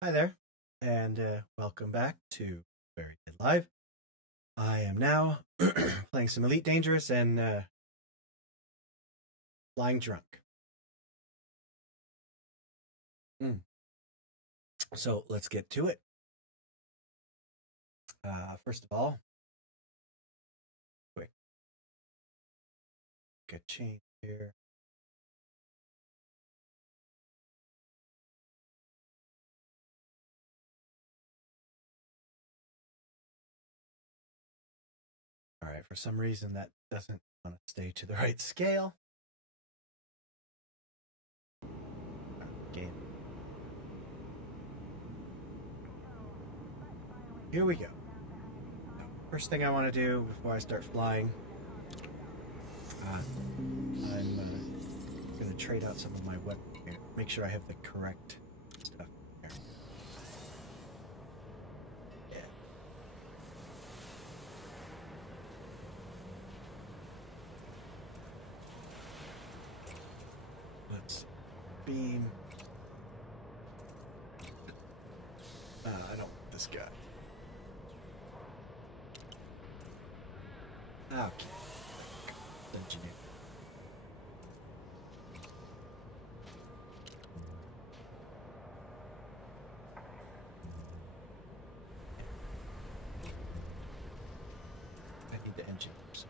Hi there, and welcome back to Very Dead Live. I am now playing some Elite Dangerous and flying drunk. So let's get to it. First of all, quick change here. All right, for some reason that doesn't want to stay to the right scale. Game. Here we go. First thing I want to do before I start flying, I'm going to trade out some of my weapons here. Make sure I have the correct stuff here. Yeah. Let's beam. I don't want this guy. Okay. Engineer. I need the engineers.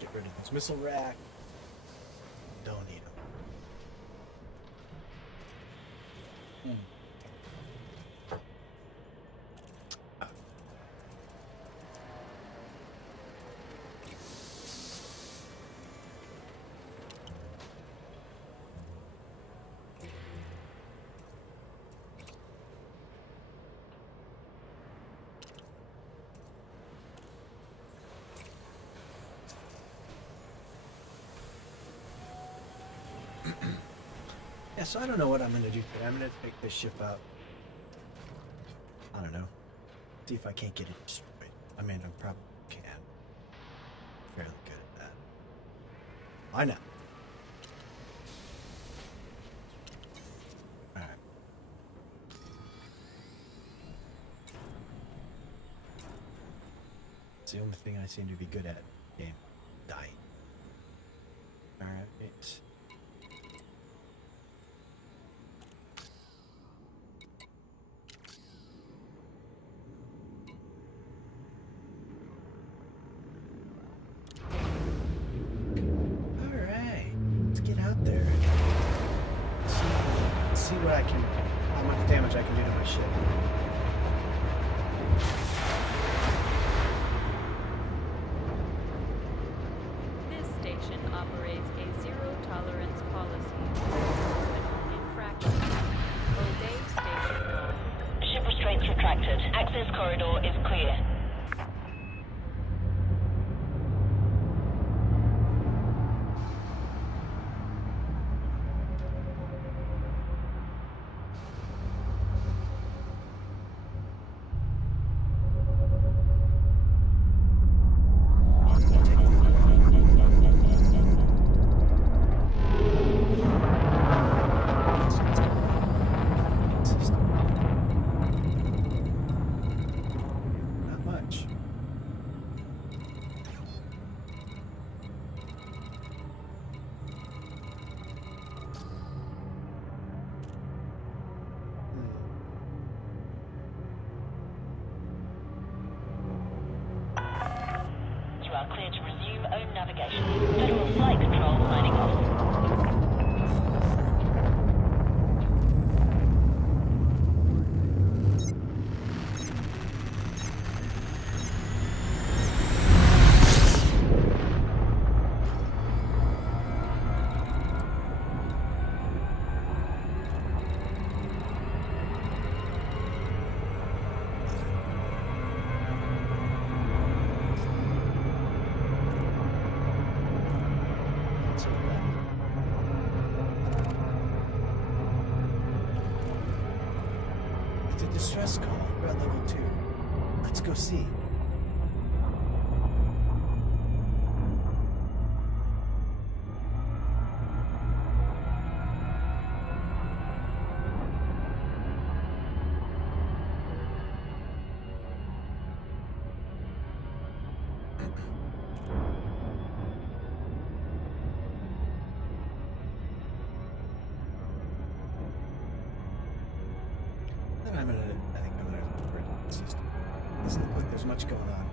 Get rid of this missile rack. Don't need them. Yeah, so I don't know what I'm going to do today. I'm going to take this ship out. I don't know. See if I can't get it destroyed. I mean, I probably can. Fairly good at that. Why not? Alright. It's the only thing I seem to be good at. Game. Dying. Alright. See what I can, how much damage I can do to my ship. This station operates a zero-tolerance policy for infractions. Obey station law. Ship restraints retracted. Access corridor is clear. You are clear to resume own navigation. Federal Flight Control signing off. Distress call. We're at level 2. Let's go see. I think I'm gonna break the system. Doesn't look like there's much going on.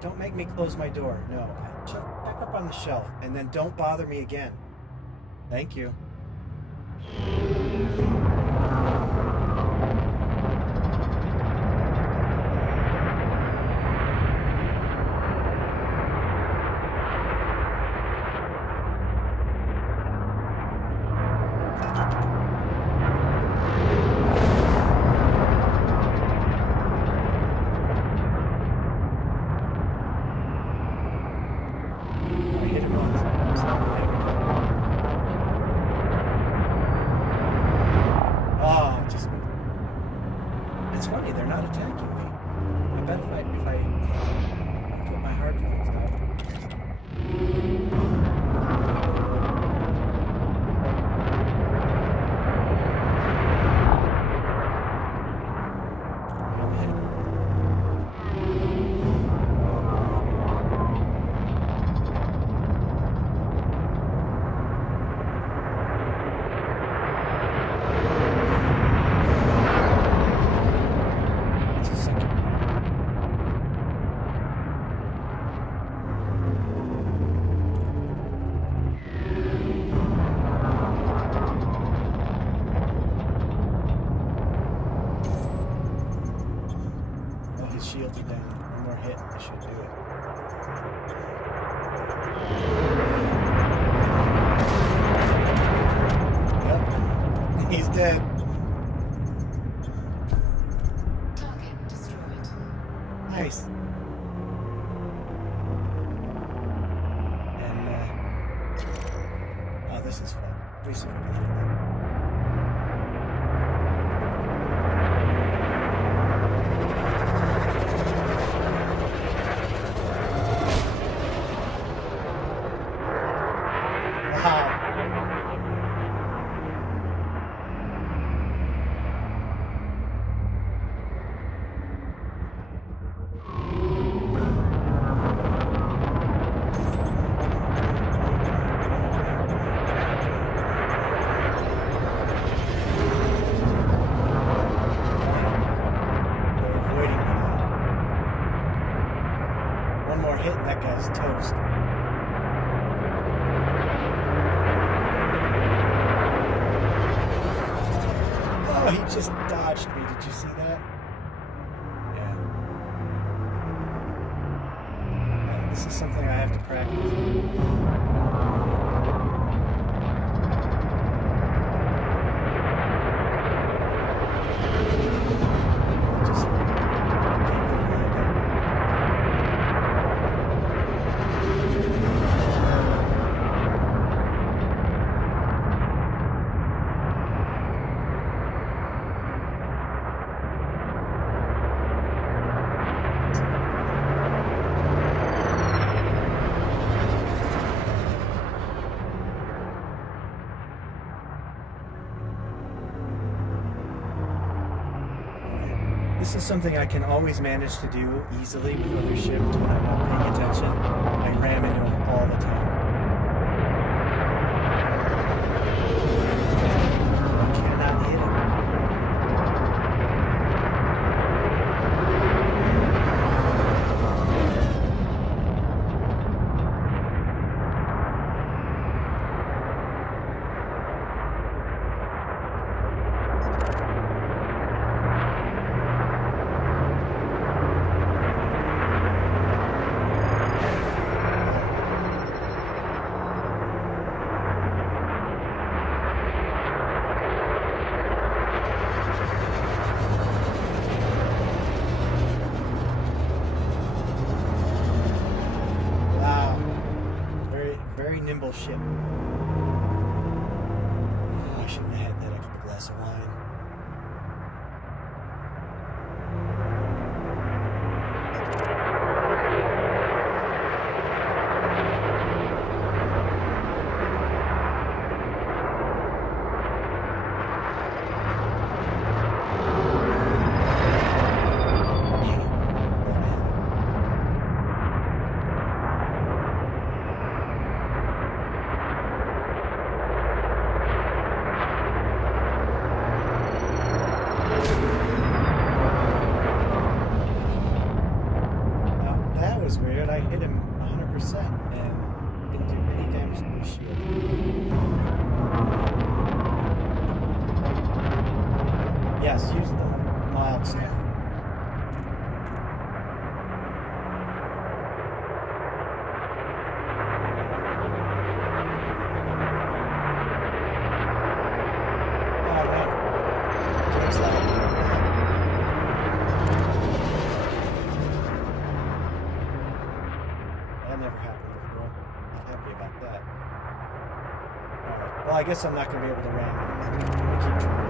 Don't make me close my door. No. Back up on the shelf, and then don't bother me again. Thank you. This is something I can always manage to do easily with other ships when I'm not paying attention. I ram into them all the time. I cannot hit him. Very nimble ship. Oh, I shouldn't have had that extra glass of wine. Weird. I hit him 100% and didn't do any damage to his shield. Yes, use the mild stuff. Oh no. James Loud. Never happened before. Not happy about that. Alright. Well, I guess I'm not going to be able to ram anymore. Let me keep trying.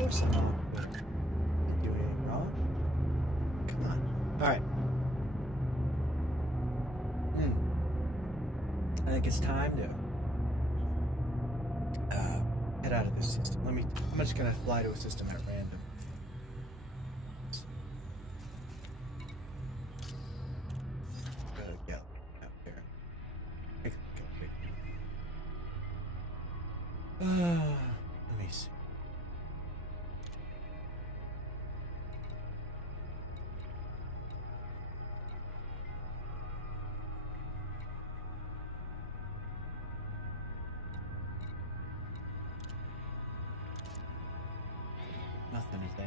course I'm all good. Didn't do anything wrong. Come on. Alright. I think it's time to head out of this system. I'm just gonna fly to a system at random. Yeah, out there. Let me see. Nothing is there.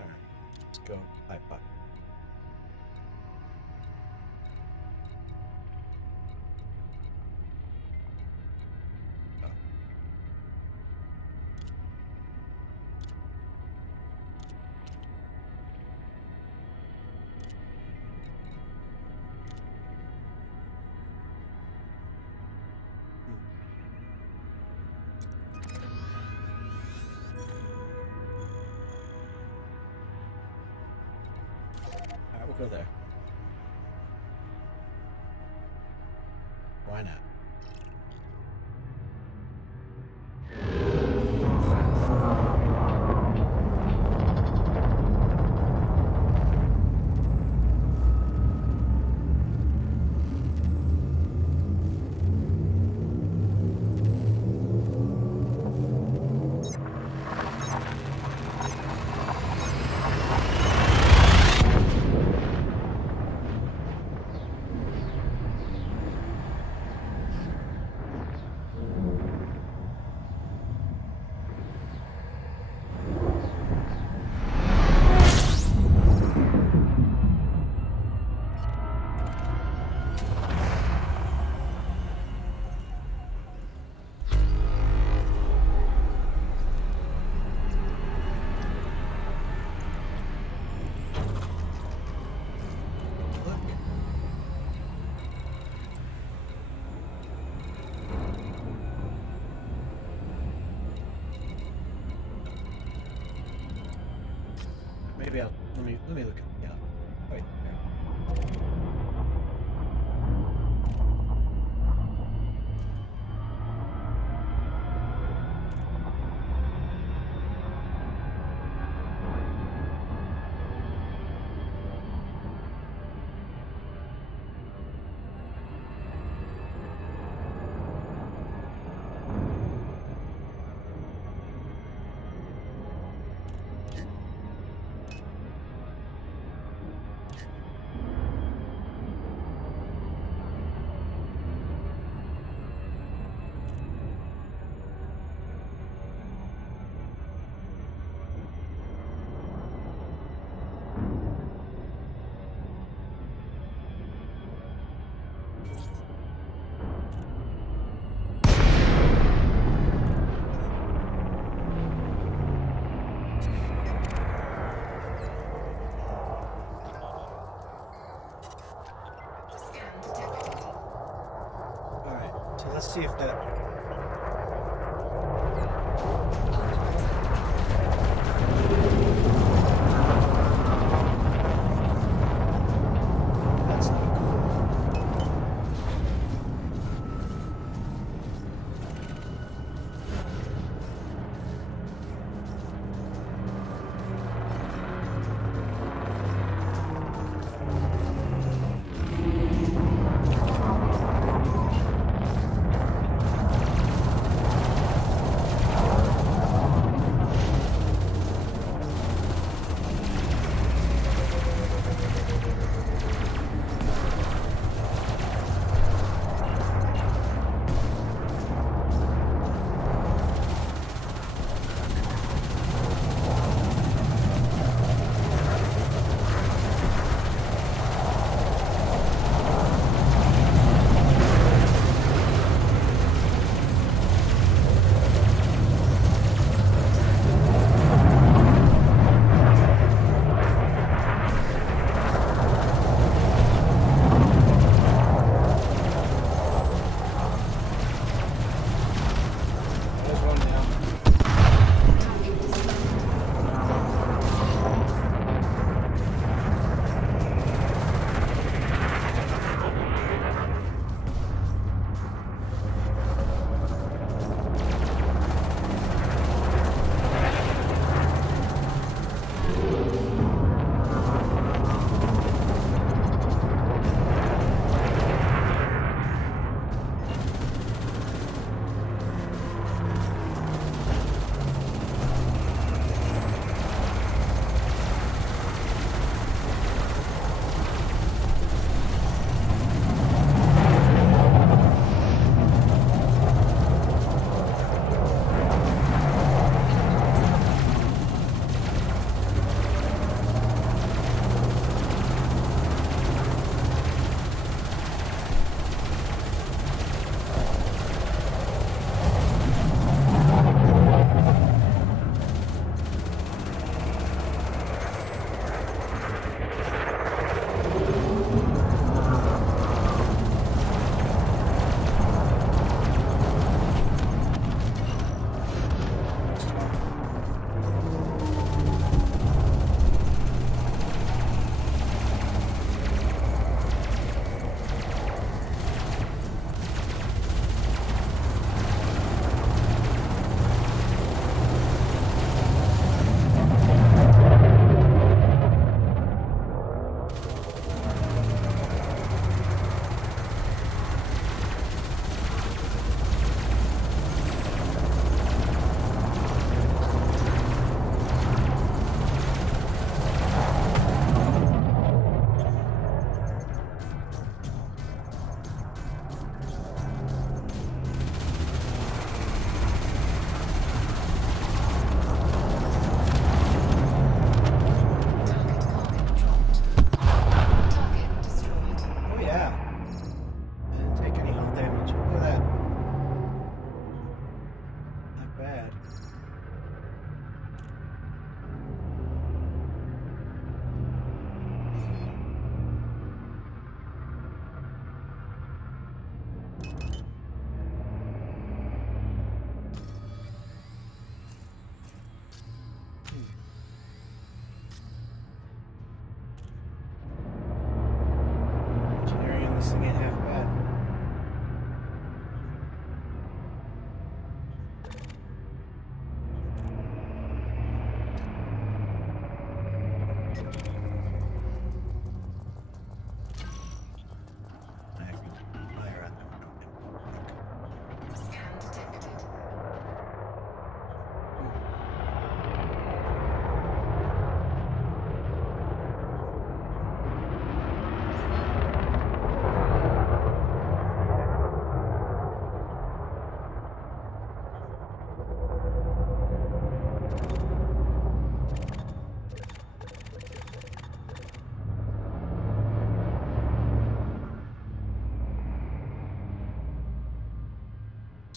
Alright, let's go. Bye. We'll go there. Why not? Maybe I'll let me look at the wait there. Let's see if that... That's not cool.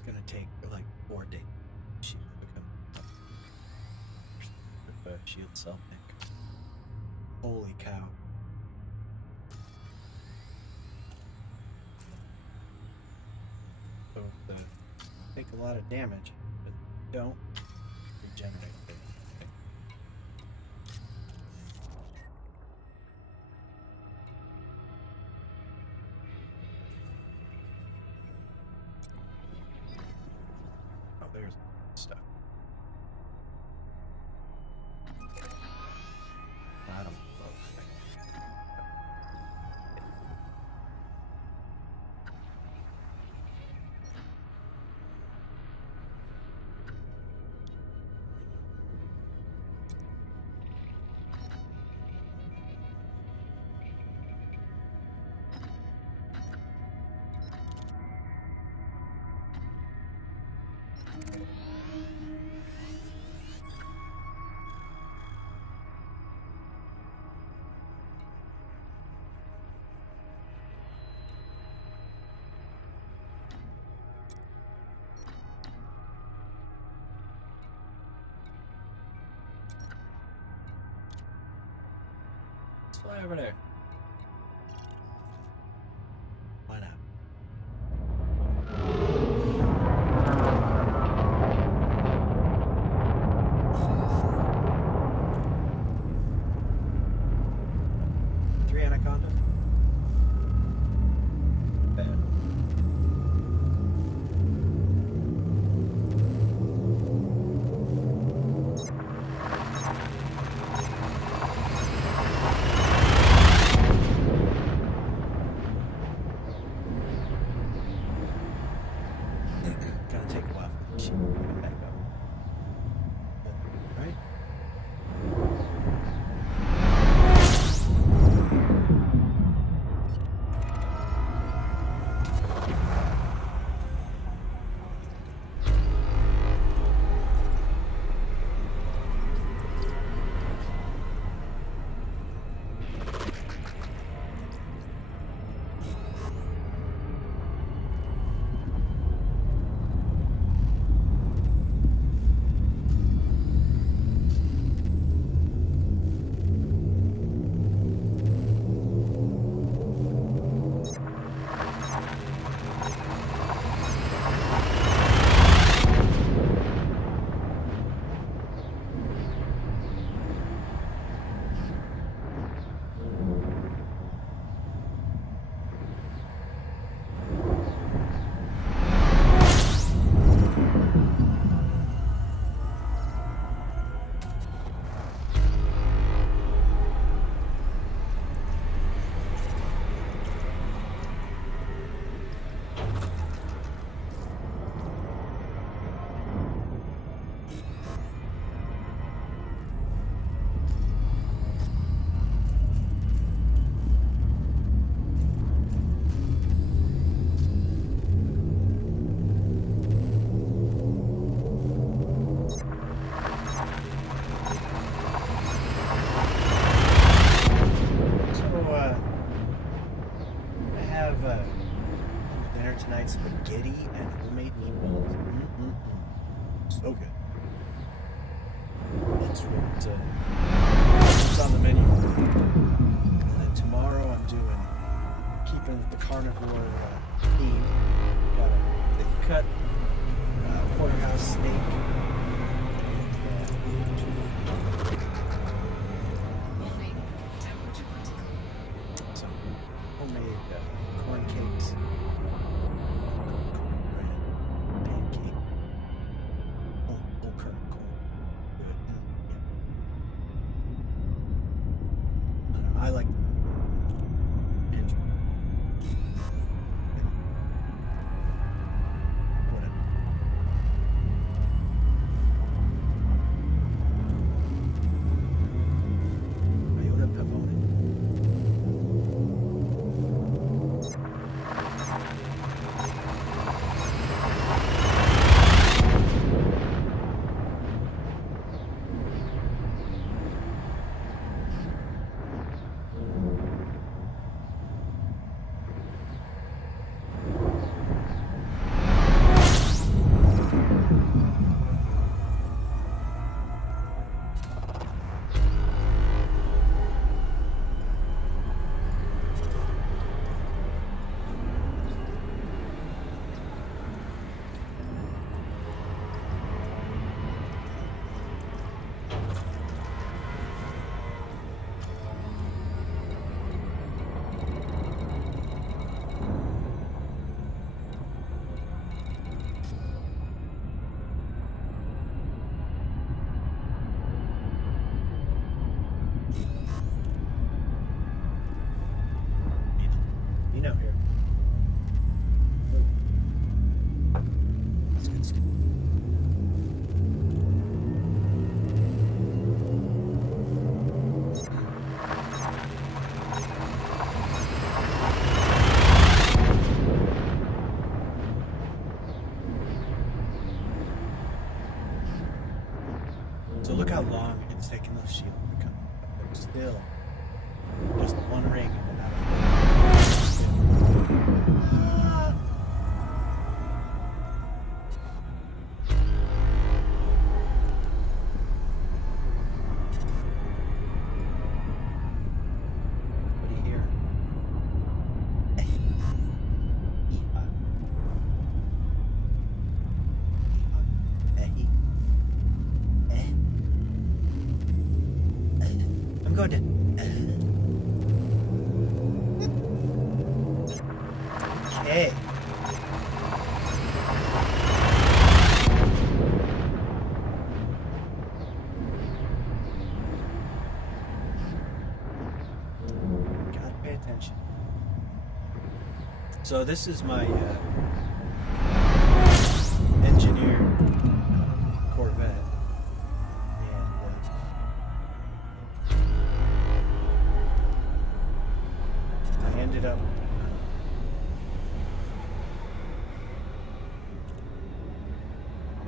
It's gonna take like 4 days. She become the shield cell pick. Holy cow. So the take a lot of damage, but don't regenerate it. Okay. Oh, there's stuff. I don't know. Fly over there. Why not? Three anaconda. Bad. Gonna take a while for the sheep to come back up. But, right? Dinner tonight, spaghetti and homemade meatballs. So good. That's what's on the menu. And then tomorrow I'm doing, keeping with the carnivore theme, got a thick cut porterhouse steak. Some homemade corn cakes. I like So look how long it's taken those shields to come. But still, just one ring and then out of What do you hear? I'm going to. Okay. Gotta pay attention. So this is my engineered Corvette. I ended up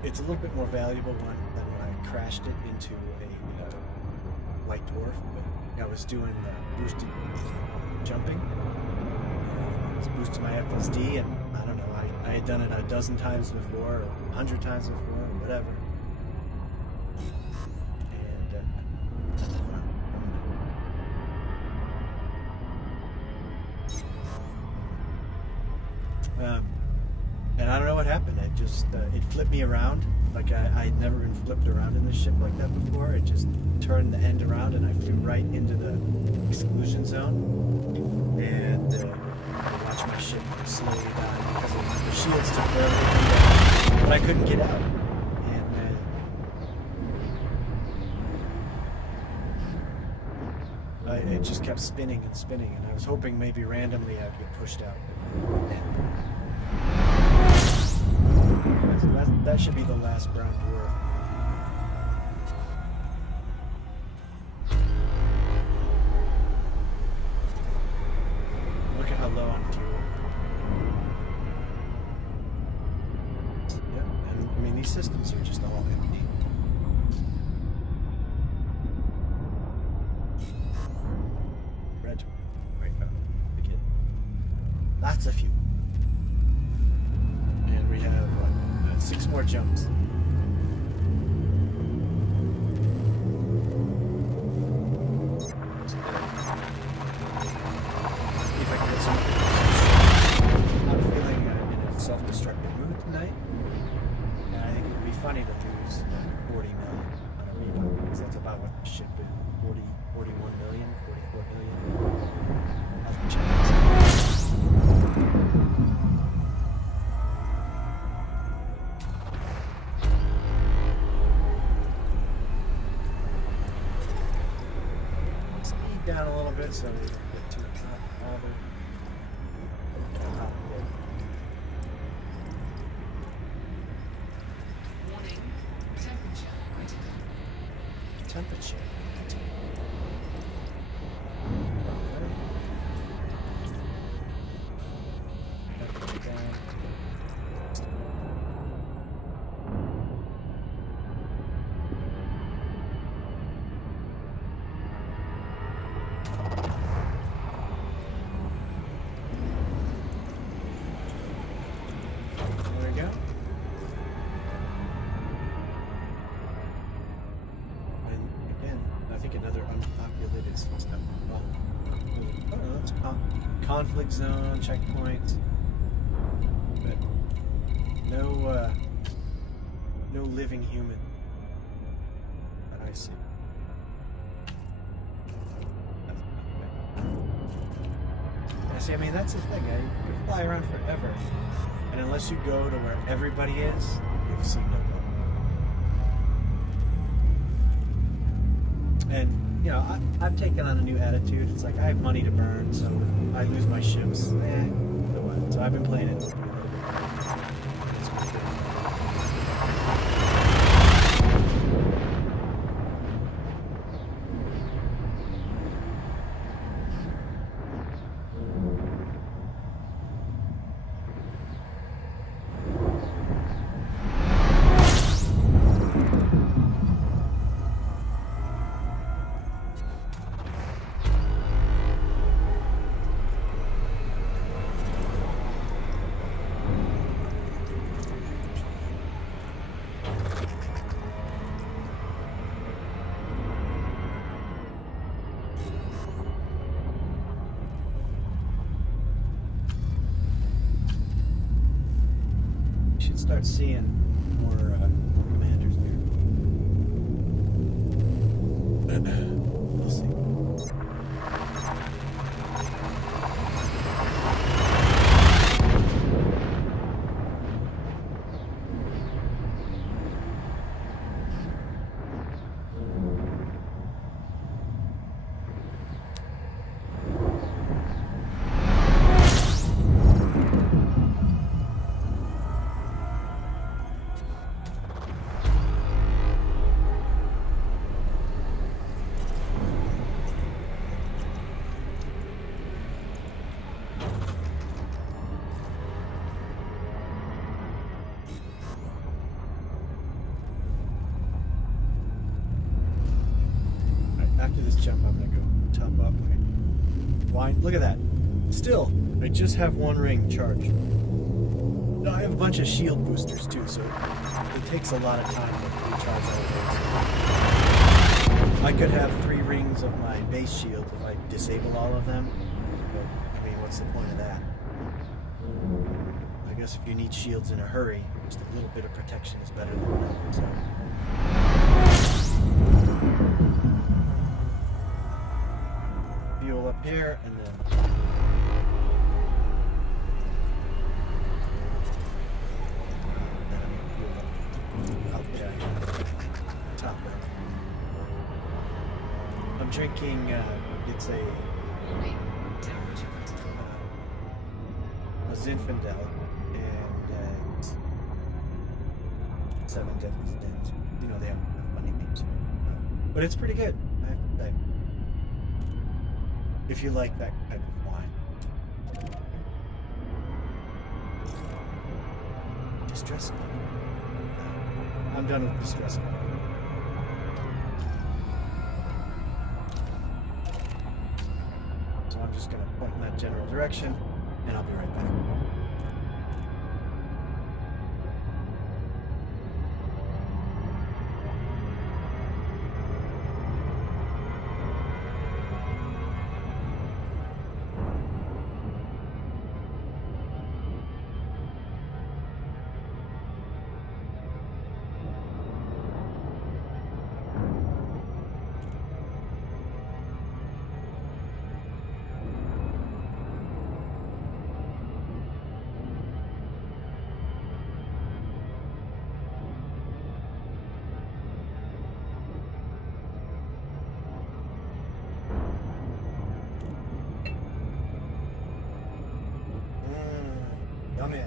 it's a little bit more valuable than when I crashed it into a white dwarf, but I was doing boosted jumping. I was boosting my FSD, and I don't know, I had done it a dozen times before, or 100 times before, or whatever. And I don't know what happened. It just it flipped me around. Like I'd never been flipped around in this ship like that before. It just turned the end around, and I flew right into the exclusion zone. And I watched my ship slowly die because the shields took forever to come down, but I couldn't get out. And it just kept spinning and spinning, and I was hoping maybe randomly I'd get pushed out. So that should be the last brown dwarf. Look at how low on fuel. Yeah, and I mean these systems are just all empty. Red. Right now. Again. Lots of fuel. And we have 6 more jumps. If I can get some. I'm feeling in a self-destructive mood tonight, and I think it would be funny to lose 40 million on a rebound, because that's about what the ship is. 41 million, 44 million. I'll have to check this out. Down a little bit so we don't get too bothered. Warning, temperature critical. Temperature. Conflict zone, checkpoint, but no living human that I see. I mean, that's the thing. You can fly around forever, and unless you go to where everybody is, you've seen nobody. And you know, I've taken on a new attitude. It's like I have money to burn, so if I lose my ships, so what? So I've been playing it. should start seeing more commanders here. We'll see. After this jump, I'm gonna go top up my wine. Look at that. Still, I just have one ring charged. No, I have a bunch of shield boosters too, so it takes a lot of time to recharge all those. I could have 3 rings of my base shield if I disable all of them. But, I mean, what's the point of that? I guess if you need shields in a hurry, just a little bit of protection is better than none. So. Fuel up here, and then up there, top right. I'm drinking. It's a Warning. Temperature critical. Zinfandel and 7 Deadly Sins. You know, they have funny names for it. But it's pretty good, I have to say. If you like that type of wine. Distress cup. No, I'm done with distress cup. So I'm just going to point in that general direction, and I'll be right back. Yummy.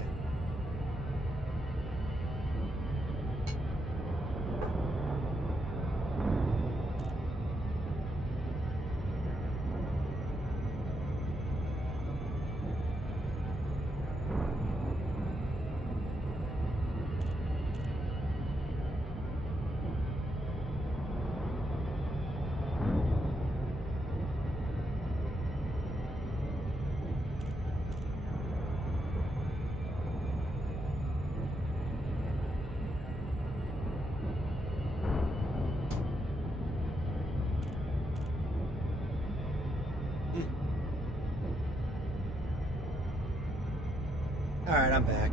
Alright, I'm back.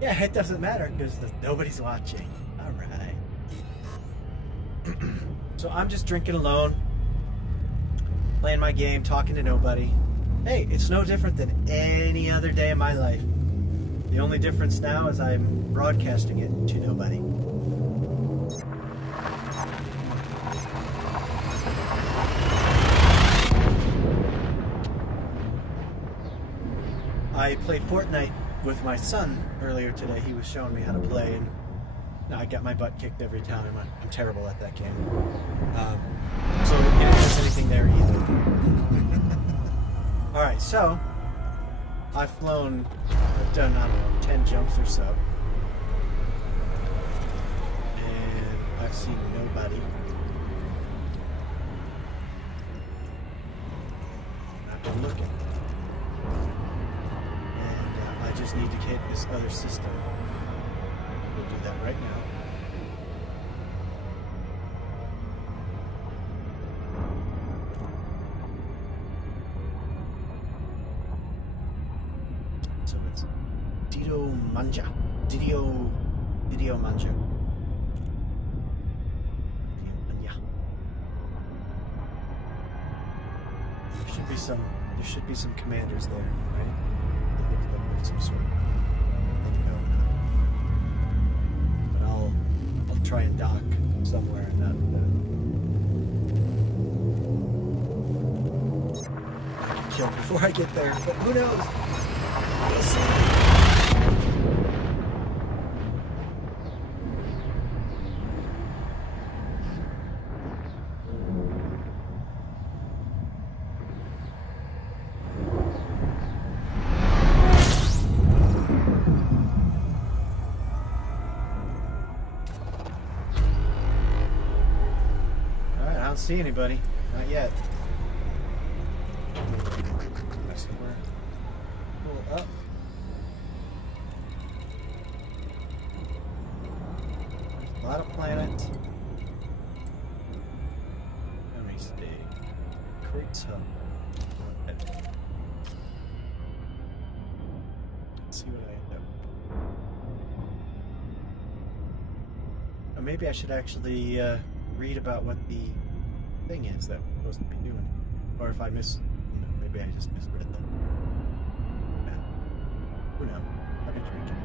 Yeah, it doesn't matter because nobody's watching. Alright. So I'm just drinking alone, playing my game, talking to nobody. Hey, it's no different than any other day in my life. The only difference now is I'm broadcasting it to nobody. I played Fortnite with my son earlier today. He was showing me how to play, and I got my butt kicked every time. I'm terrible at that game. So you didn't miss anything there either. Alright, so I've done, I don't know, 10 jumps or so. And I've seen nobody. I've been looking. I just need to hit this other system. We'll do that right now. So it's Manja. Didio Manja. Manja. There should be some commanders there, right? It looks like there's some sort of thing going on. But I'll try and dock somewhere and not get killed before I get there. But who knows? We'll see. See anybody? Not yet. Somewhere. Pull up. A lot of planets. Let me see. Crates hub. Let's see what I end up with. Or maybe I should actually read about what the thing is that we're supposed to be doing, or if I maybe I just misread them. Yeah. Who knows? I've been drinking.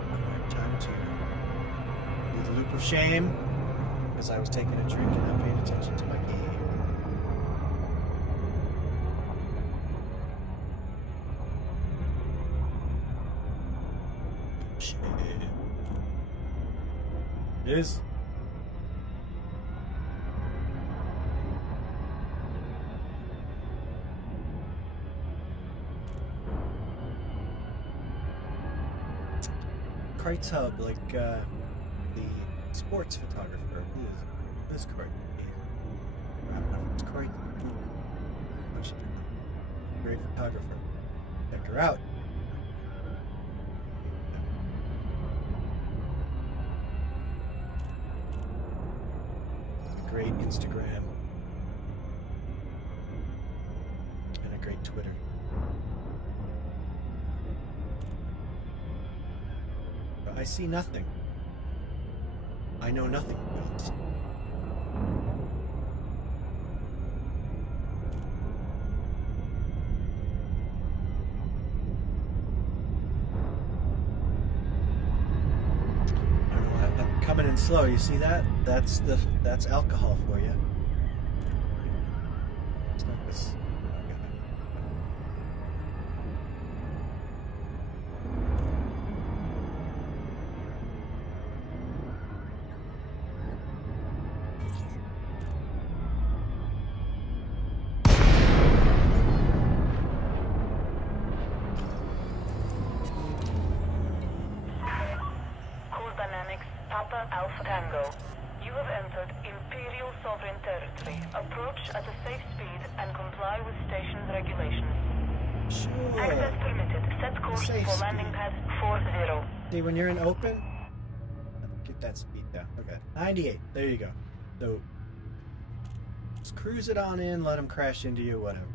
Alright, time to do the loop of shame because I was taking a drink and not paying attention to my game. It is. Crates hub, like the sports photographer. Who is this Crate? I don't know if it's Crate. Great photographer. Check her out. Great Instagram and a great Twitter. But I see nothing. I know nothing else. I'm coming in slow. You see that? That's alcohol for you. It's not this. See, when you're in open, get that speed down. Okay, 98. There you go. So just cruise it on in, let them crash into you, whatever.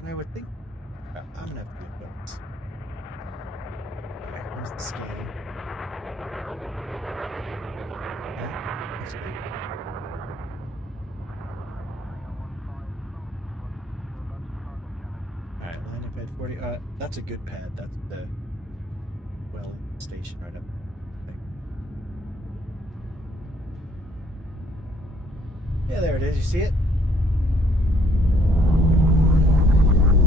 And I would think I'm gonna have to do boats. Alright, where's the scan? Okay, that's good. Alright, line up at 40. That's a good pad. That's the station right up. Yeah, there it is. You see it?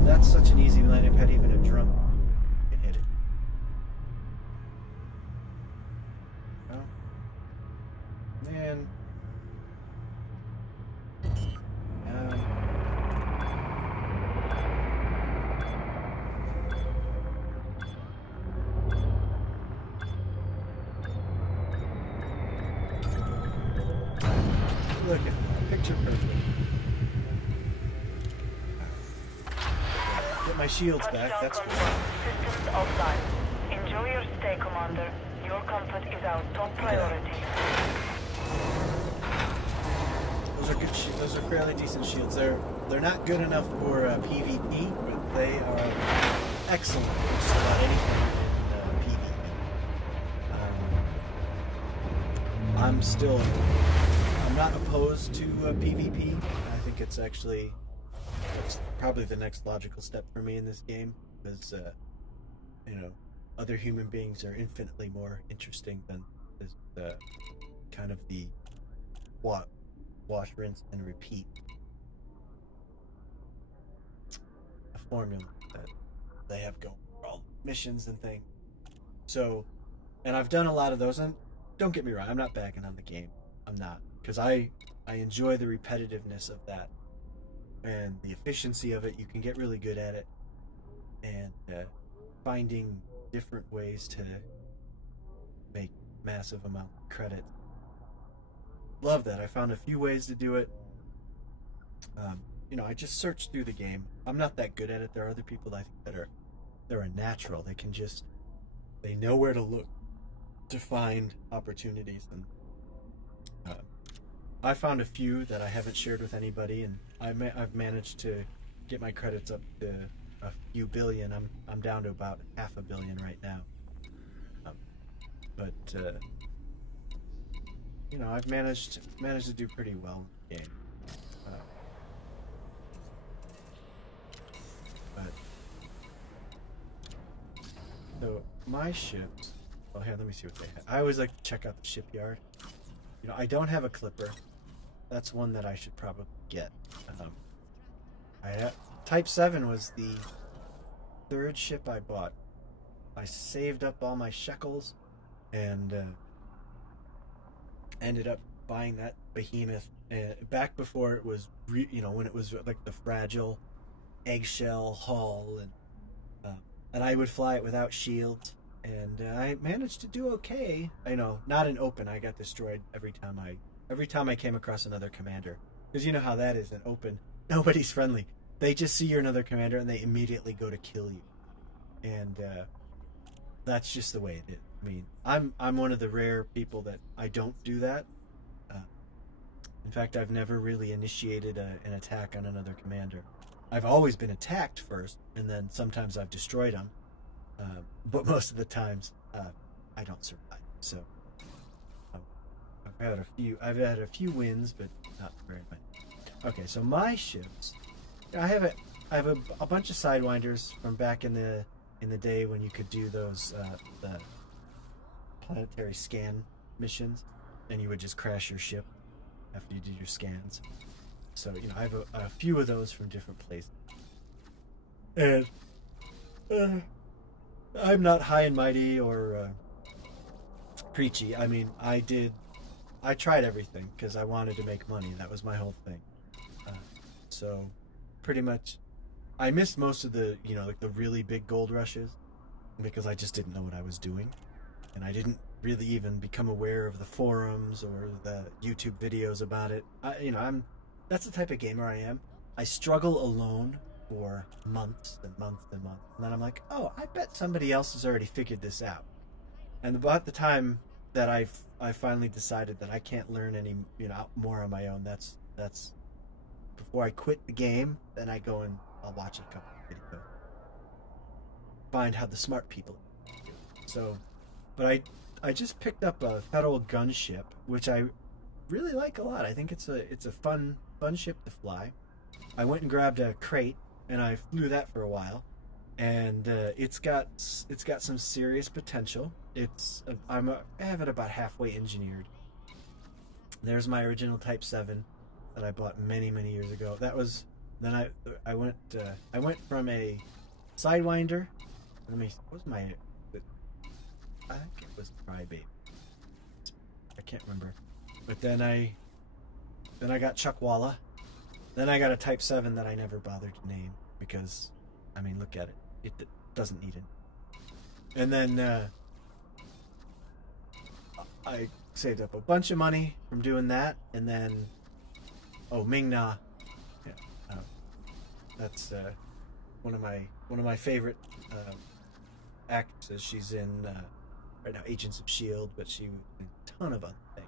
That's such an easy landing pad, even a drunk can hit it. Oh. Man. Look at that. Picture perfect. Get my shields back. That's good. Systems offline. Enjoy your stay, Commander. Commander. Your comfort is our top priority. Those are good. Those are fairly decent shields. They're not good enough for PvP, but they are excellent for just about anything in PvP. I'm not opposed to PvP. I think it's probably the next logical step for me in this game, because other human beings are infinitely more interesting than this kind of the wash, rinse, and repeat a formula that they have going for all missions and things. So, and I've done a lot of those, and don't get me wrong, I'm not bagging on the game. I'm not, because I enjoy the repetitiveness of that and the efficiency of it. You can get really good at it, and finding different ways to make massive amount of credit. Love that. I found a few ways to do it. I just searched through the game. I'm not that good at it. There are other people that I think they're a natural. They know where to look to find opportunities, and I found a few that I haven't shared with anybody, and I've managed to get my credits up to a few billion. I'm down to about $500 million right now. I've managed to do pretty well in the game. So my ships. Oh, here, let me see what they have. I always like to check out the shipyard. I don't have a clipper. That's one that I should probably get. Type 7 was the third ship I bought. I saved up all my shekels and ended up buying that behemoth back before it was, when it was like the fragile eggshell hull, and I would fly it without shields, and I managed to do okay. I know, not in open. I got destroyed every time I came across another commander, because you know how that is in open. Nobody's friendly. They just see you're another commander and they immediately go to kill you, and that's just the way it is. I mean, I'm one of the rare people that I don't do that. In fact, I've never really initiated an attack on another commander. I've always been attacked first, and then sometimes I've destroyed them. But most of the times, I don't survive. So I've had a few wins, but not very much. Okay, so my ships. I have a bunch of sidewinders from back in the day when you could do those the planetary scan missions, and you would just crash your ship after you did your scans. So I have a few of those from different places, and I'm not high and mighty or preachy. I mean, I tried everything because I wanted to make money. That was my whole thing. So pretty much, I missed most of the like the really big gold rushes because I just didn't know what I was doing, and I didn't really even become aware of the forums or the YouTube videos about it. That's the type of gamer I am. I struggle alone for months and months and months, and then I'm like, oh, I bet somebody else has already figured this out. And about the time that I finally decided that I can't learn any more on my own, that's before I quit the game. Then I go and I'll watch a couple of videos, find how the smart people do. So, but I just picked up a federal gunship, which I really like a lot. I think it's a fun ship to fly. I went and grabbed a crate and I flew that for a while, and it's got some serious potential. I have it about halfway engineered. There's my original Type 7 that I bought many years ago. That was then I went from a Sidewinder. I think it was Crybaby. I can't remember. But then I got Chuckwalla. Then I got a Type 7 that I never bothered to name because, I mean, look at it. It doesn't need it. And then I saved up a bunch of money from doing that. And then, Ming-Na. Yeah, that's one of my favorite actresses. She's in right now Agents of S.H.I.E.L.D., but she was in a ton of other things.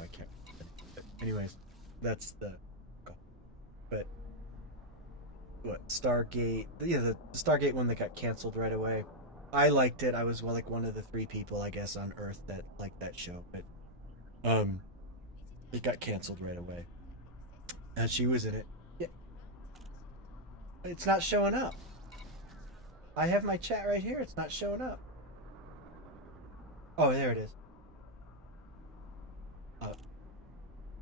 I can't remember. But anyways, that's the goal. But what, Stargate? Yeah, the Stargate one that got canceled right away. I liked it. I was like one of the 3 people, I guess, on Earth that liked that show. But it got canceled right away. And she was in it. Yeah. It's not showing up. I have my chat right here. It's not showing up. Oh, there it is.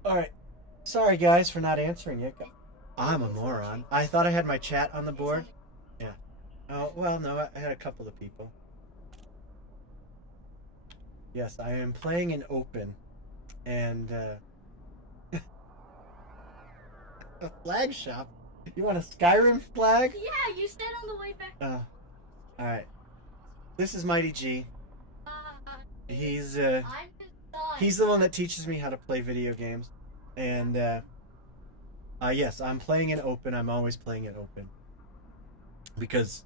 All right. Sorry, guys, for not answering you. I'm a moron. I thought I had my chat on the board. Yeah. Oh, well, no, I had a couple of people. Yes, I am playing in open. And, a flag shop? You want a Skyrim flag? Yeah, you said on the way back. Alright. This is Mighty G. He's the one that teaches me how to play video games. And, yes, I'm playing in open. I'm always playing in open. Because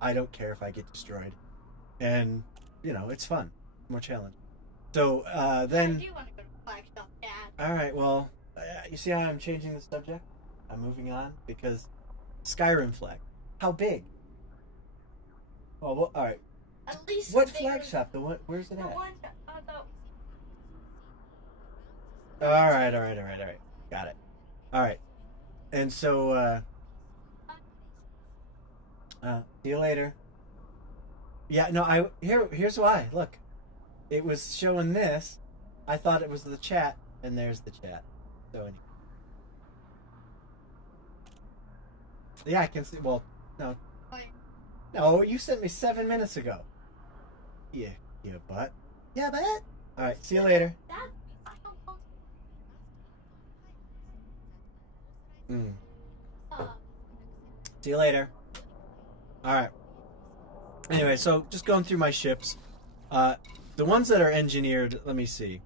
I don't care if I get destroyed. And, you know, it's fun. More challenge. So, then... I do want to go to flag shop, Dad. Alright, well, you see how I'm changing the subject? I'm moving on because Skyrim flag. How big? Well, alright. At least What flag shop? Where's it the at? one, Alright. Got it. Alright. And so, see you later. Yeah, no, here's why. Look. It was showing this. I thought it was the chat, and there's the chat. So anyway. Yeah, I can see. Well, no. No, you sent me 7 minutes ago. Yeah, but. Yeah, but. All right, see you later. See you later. All right. Anyway, so just going through my ships. The ones that are engineered, let me see.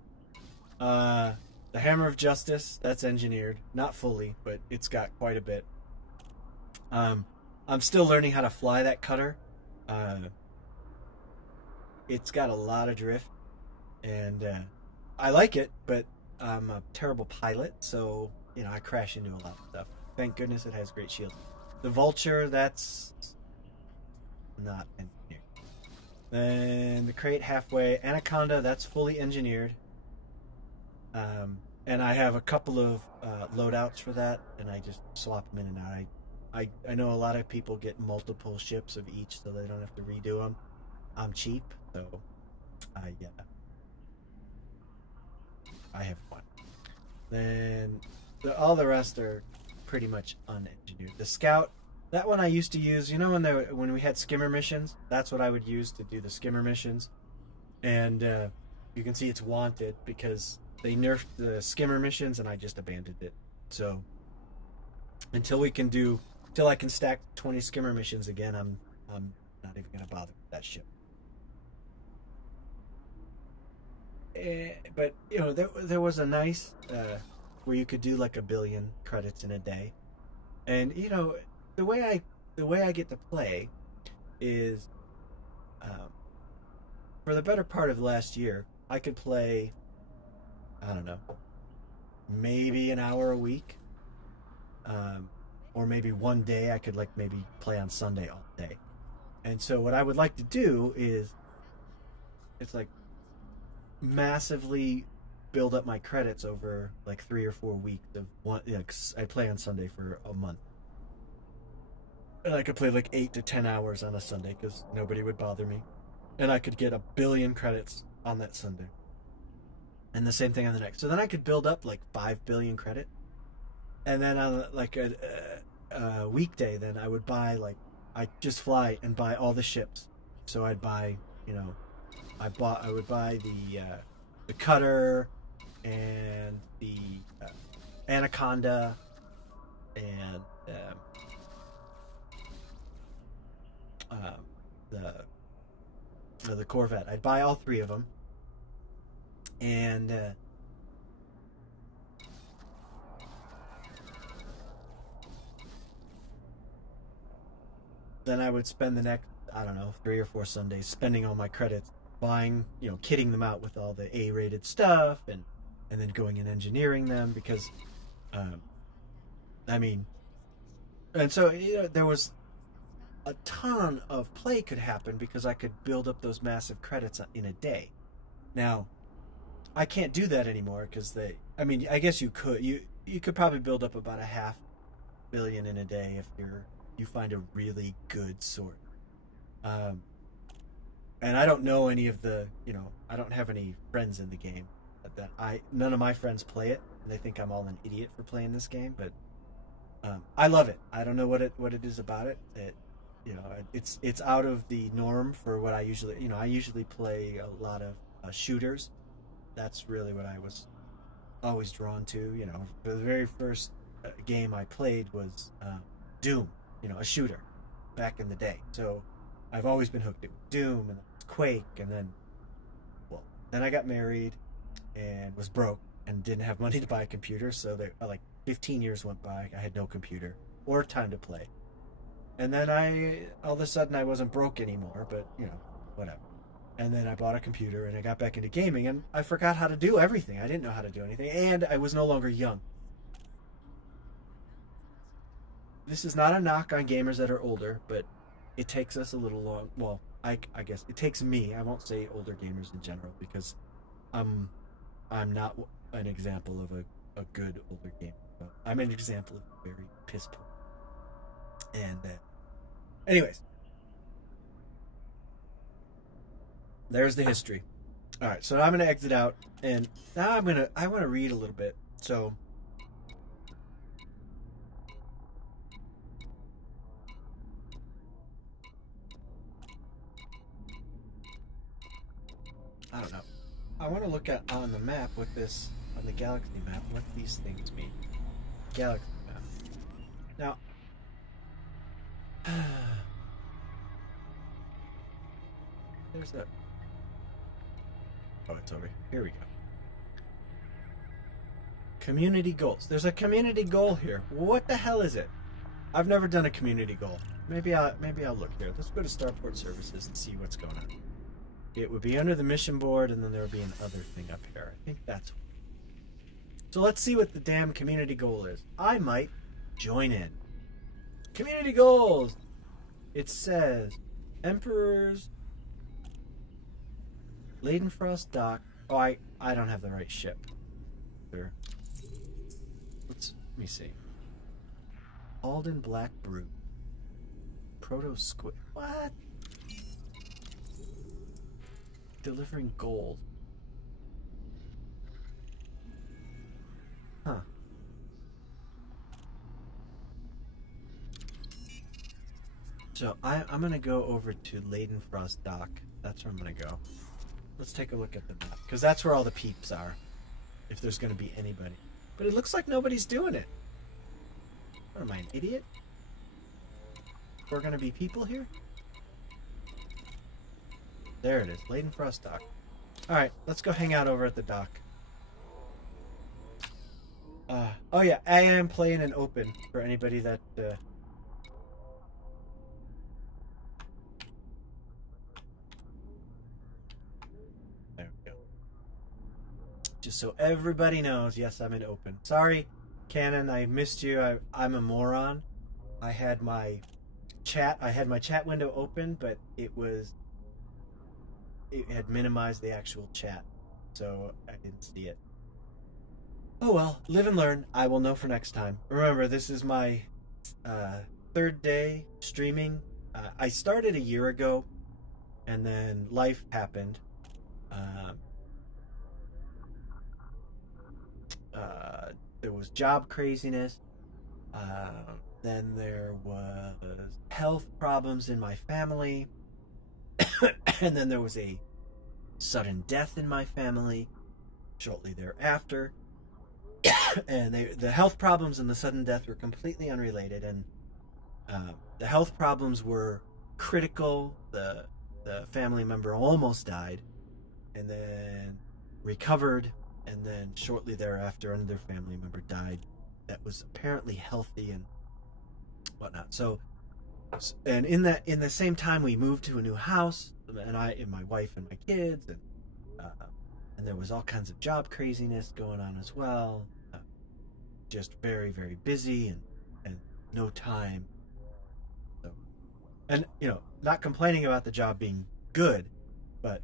The Hammer of Justice, that's engineered. Not fully, but it's got quite a bit. I'm still learning how to fly that cutter. It's got a lot of drift. And I like it, but I'm a terrible pilot, so, you know, I crash into a lot of stuff. Thank goodness it has great shield. The Vulture, that's not engineered. Then the Crate halfway. Anaconda, that's fully engineered. And I have a couple of loadouts for that, and I just swap them in and out. I know a lot of people get multiple ships of each, so they don't have to redo them. I'm cheap, so I have one. Then all the rest are pretty much unengineered. The Scout, that one I used to use, you know, when we had skimmer missions, that's what I would use to do the skimmer missions. And you can see it's wanted because they nerfed the skimmer missions and I just abandoned it. So until I can stack 20 skimmer missions again, I'm not even going to bother with that ship. But, you know, there was a nice where you could do like 1 billion credits in a day. And, you know, the way I get to play is for the better part of last year, I could play, I don't know, maybe an hour a week. Or maybe one day I could maybe play on Sunday all day. And so what I would like to do is it's massively build up my credits over 3 or 4 weeks of one. You know, 'cause I play on Sunday for a month. And I could play 8 to 10 hours on a Sunday because nobody would bother me. And I could get 1 billion credits on that Sunday. And the same thing on the next. So then I could build up 5 billion credit. And then on a weekday, then I would buy I'd just fly and buy all the ships. So I'd buy, you know, I would buy the cutter and the Anaconda and the Corvette. I'd buy all 3 of them, and then I would spend the next, I don't know, 3 or 4 Sundays spending all my credits buying, kitting them out with all the A-rated stuff, and then going and engineering them, because, and so, there was a ton of play could happen because I could build up those massive credits in a day. Now, I can't do that anymore because I guess you could. You could probably build up about 500 million in a day if you find a really good sort. And I don't know any of the, I don't have any friends in the game none of my friends play it, and they think I'm all an idiot for playing this game, but I love it. I don't know what it is about it. It's out of the norm for what I usually play a lot of shooters. That's really what I was always drawn to. The very first game I played was Doom, a shooter back in the day. So I've always been hooked with Doom and Quake, and then I got married and was broke and didn't have money to buy a computer, so like 15 years went by. I had no computer or time to play. And then all of a sudden I wasn't broke anymore, but whatever. And then I bought a computer and I got back into gaming, and I forgot how to do everything. I didn't know how to do anything, and I was no longer young. This is not a knock on gamers that are older, but it takes us a little long. Well, I guess it takes me. I won't say older gamers in general, because I'm not an example of a good older gamer. I'm an example of a very piss poor. And anyways, there's the history. All right, so I'm going to exit out, and now I want to read a little bit. So I don't know. I want to look at on the map on the galaxy map, what these things mean. Galaxy map. Now, there's a... Oh, it's over here. Here we go. Community goals. There's a community goal here. What the hell is it? I've never done a community goal. Maybe I'll look here. Let's go to Starport Services and see what's going on. It would be under the mission board, and then there would be another thing up here. I think that's... So let's see what the damn community goal is. I might join in. Community goals! It says, Emperor's Leidenfrost Dock. Oh, I don't have the right ship. There. Let me see. Alden Black Brute. Proto Squid. What? Delivering gold. Huh. So I'm going to go over to Leidenfrost Dock. That's where I'm going to go. Let's take a look at the map, because that's where all the peeps are, if there's going to be anybody. But it looks like nobody's doing it. What am I, an idiot? We're going to be people here? There it is, Leidenfrost Dock. Alright, let's go hang out over at the dock. Oh yeah, I am playing an open for anybody that... There we go. Just so everybody knows, yes, I'm in open. Sorry, Cannon, I missed you. I'm a moron. I had my chat window open, but it had minimized the actual chat, so I didn't see it. Oh well, live and learn. I will know for next time. Remember, this is my 3rd day streaming. I started a year ago, and then life happened. There was job craziness. Then there was health problems in my family. And then there was a sudden death in my family shortly thereafter. And the health problems and the sudden death were completely unrelated. And the health problems were critical. The family member almost died and then recovered. And then shortly thereafter, another family member died that was apparently healthy and whatnot. So And in the same time, we moved to a new house, and my wife and my kids, and there was all kinds of job craziness going on as well. Just very, very busy and no time. So, and not complaining about the job being good, but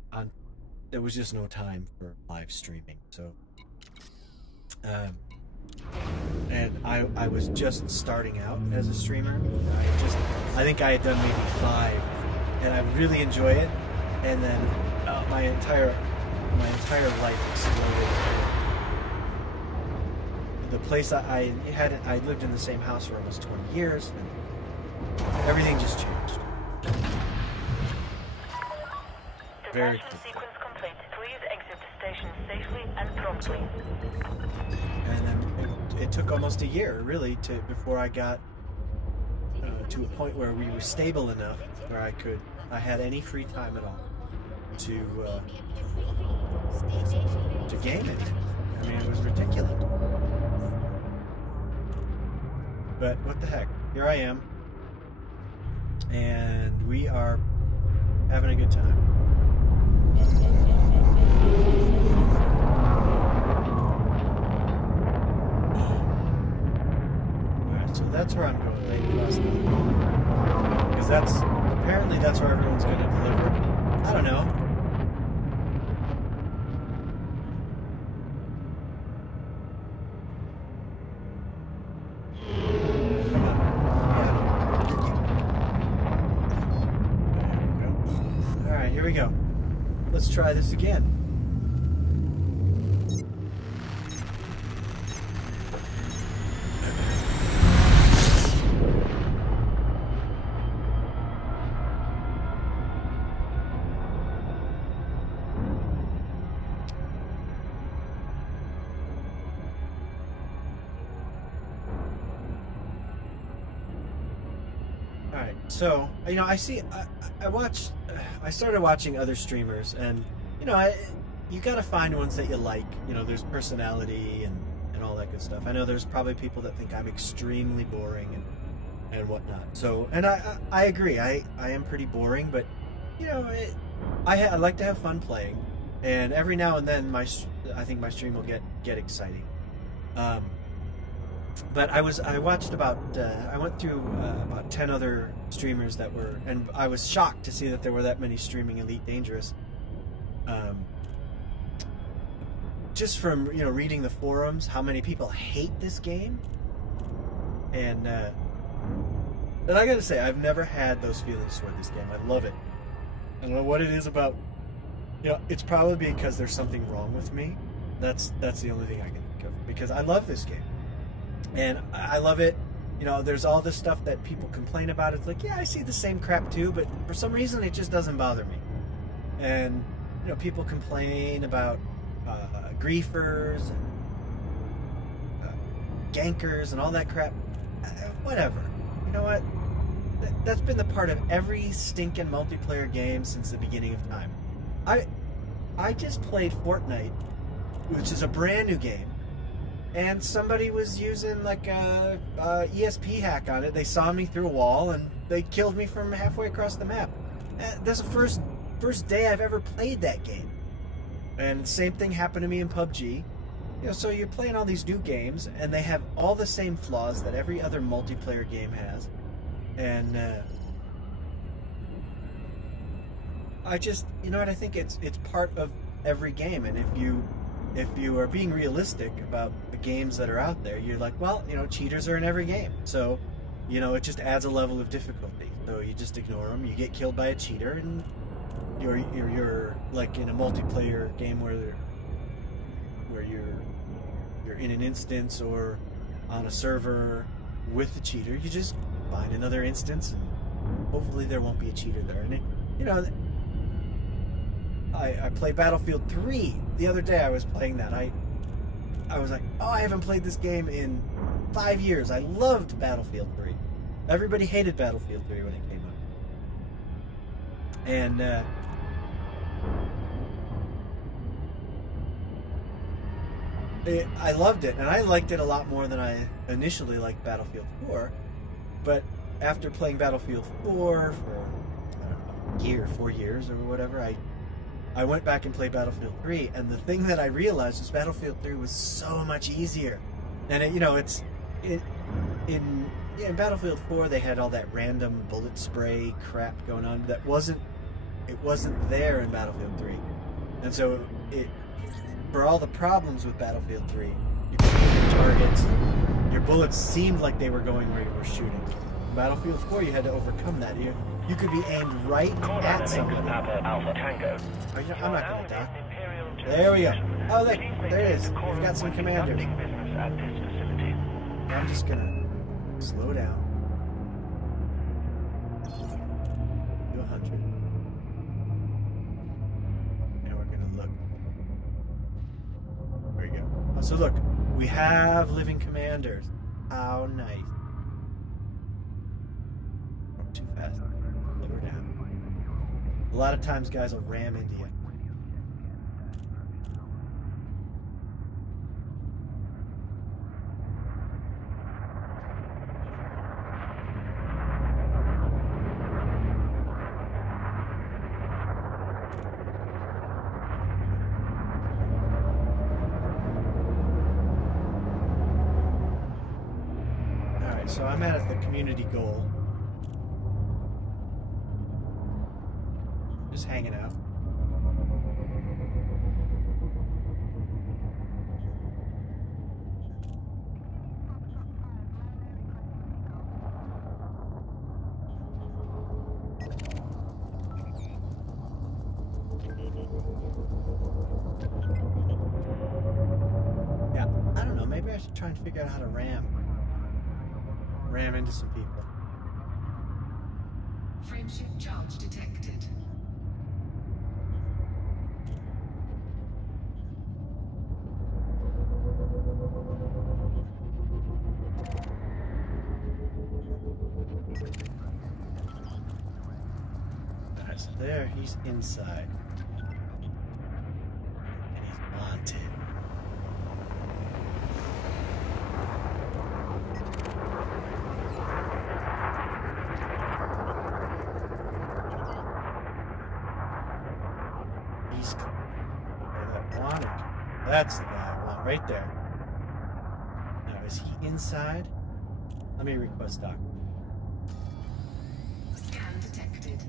there was just no time for live streaming. So, and I was just starting out as a streamer. I think I had done maybe 5, and I really enjoy it. And then my entire life exploded. The place I lived in the same house for almost 20 years, and everything just changed. Very Detention sequence complete. Please exit the station safely and promptly. And then it took almost a year, really, before I got to a point where we were stable enough where I had any free time at all to game it. I mean, it was ridiculous. But what the heck? Here I am, and we are having a good time. Alright, so that's where I'm going, right across the... Because apparently that's where everyone's going to deliver. I don't know. Here we go. Let's try this again. All right. So, I started watching other streamers, and you gotta find ones that you like. There's personality and all that good stuff. I know there's probably people that think I'm extremely boring and whatnot. So, and I agree. I am pretty boring, but I like to have fun playing, and every now and then I think my stream will get exciting. But I went through about 10 other streamers that were, and I was shocked to see that there were that many streaming Elite Dangerous. Just from reading the forums, how many people hate this game, and I gotta say, I've never had those feelings toward this game. I love it. I don't know what it is about. It's probably because there's something wrong with me. That's the only thing I can think of, because I love this game. And I love it. There's all this stuff that people complain about. It's like, yeah, I see the same crap too, but for some reason it just doesn't bother me. And, people complain about griefers and gankers and all that crap. Whatever. You know what? That's been the part of every stinking multiplayer game since the beginning of time. I just played Fortnite, which is a brand new game. And somebody was using like a ESP hack on it. They saw me through a wall and they killed me from halfway across the map. That's the first day I've ever played that game. And the same thing happened to me in PUBG. So you're playing all these new games, and they have all the same flaws that every other multiplayer game has. And I just, I think it's part of every game. And if you are being realistic about the games that are out there, you're like, well, cheaters are in every game. So, it just adds a level of difficulty. So you just ignore them. You get killed by a cheater, and you're like in a multiplayer game where you're in an instance or on a server with the cheater. You just find another instance, and hopefully there won't be a cheater there. And I played Battlefield 3 the other day. I was playing that. I was like, oh, I haven't played this game in 5 years. I loved Battlefield 3. Everybody hated Battlefield 3 when it came out. And I loved it, and I liked it a lot more than I initially liked Battlefield 4. But after playing Battlefield 4 for, I don't know, 4 years or whatever, I went back and played Battlefield 3, and the thing that I realized was Battlefield 3 was so much easier. And in Battlefield 4 they had all that random bullet spray crap going on that wasn't there in Battlefield 3. And so for all the problems with Battlefield 3, you could hit your targets, your bullets seemed like they were going where you were shooting. In Battlefield 4 you had to overcome that. You could be aimed right at somebody. I'm not going to die. There we go. Oh, there it is. We've got some commanders. I'm just going to slow down. Do 100. And we're going to look. There we go. Oh, so look, we have living commanders. How nice. Oh, too fast. Slow down. A lot of times guys will ram into you. So I'm at the community goal. Just hanging out. Yeah, I don't know, maybe I should try and figure out how to ram into some people. Frameshift charge detected. Alright, so there, he's inside. And he's wanted. That's the guy I want right there. Now, is he inside? Let me request doc. Scan detected.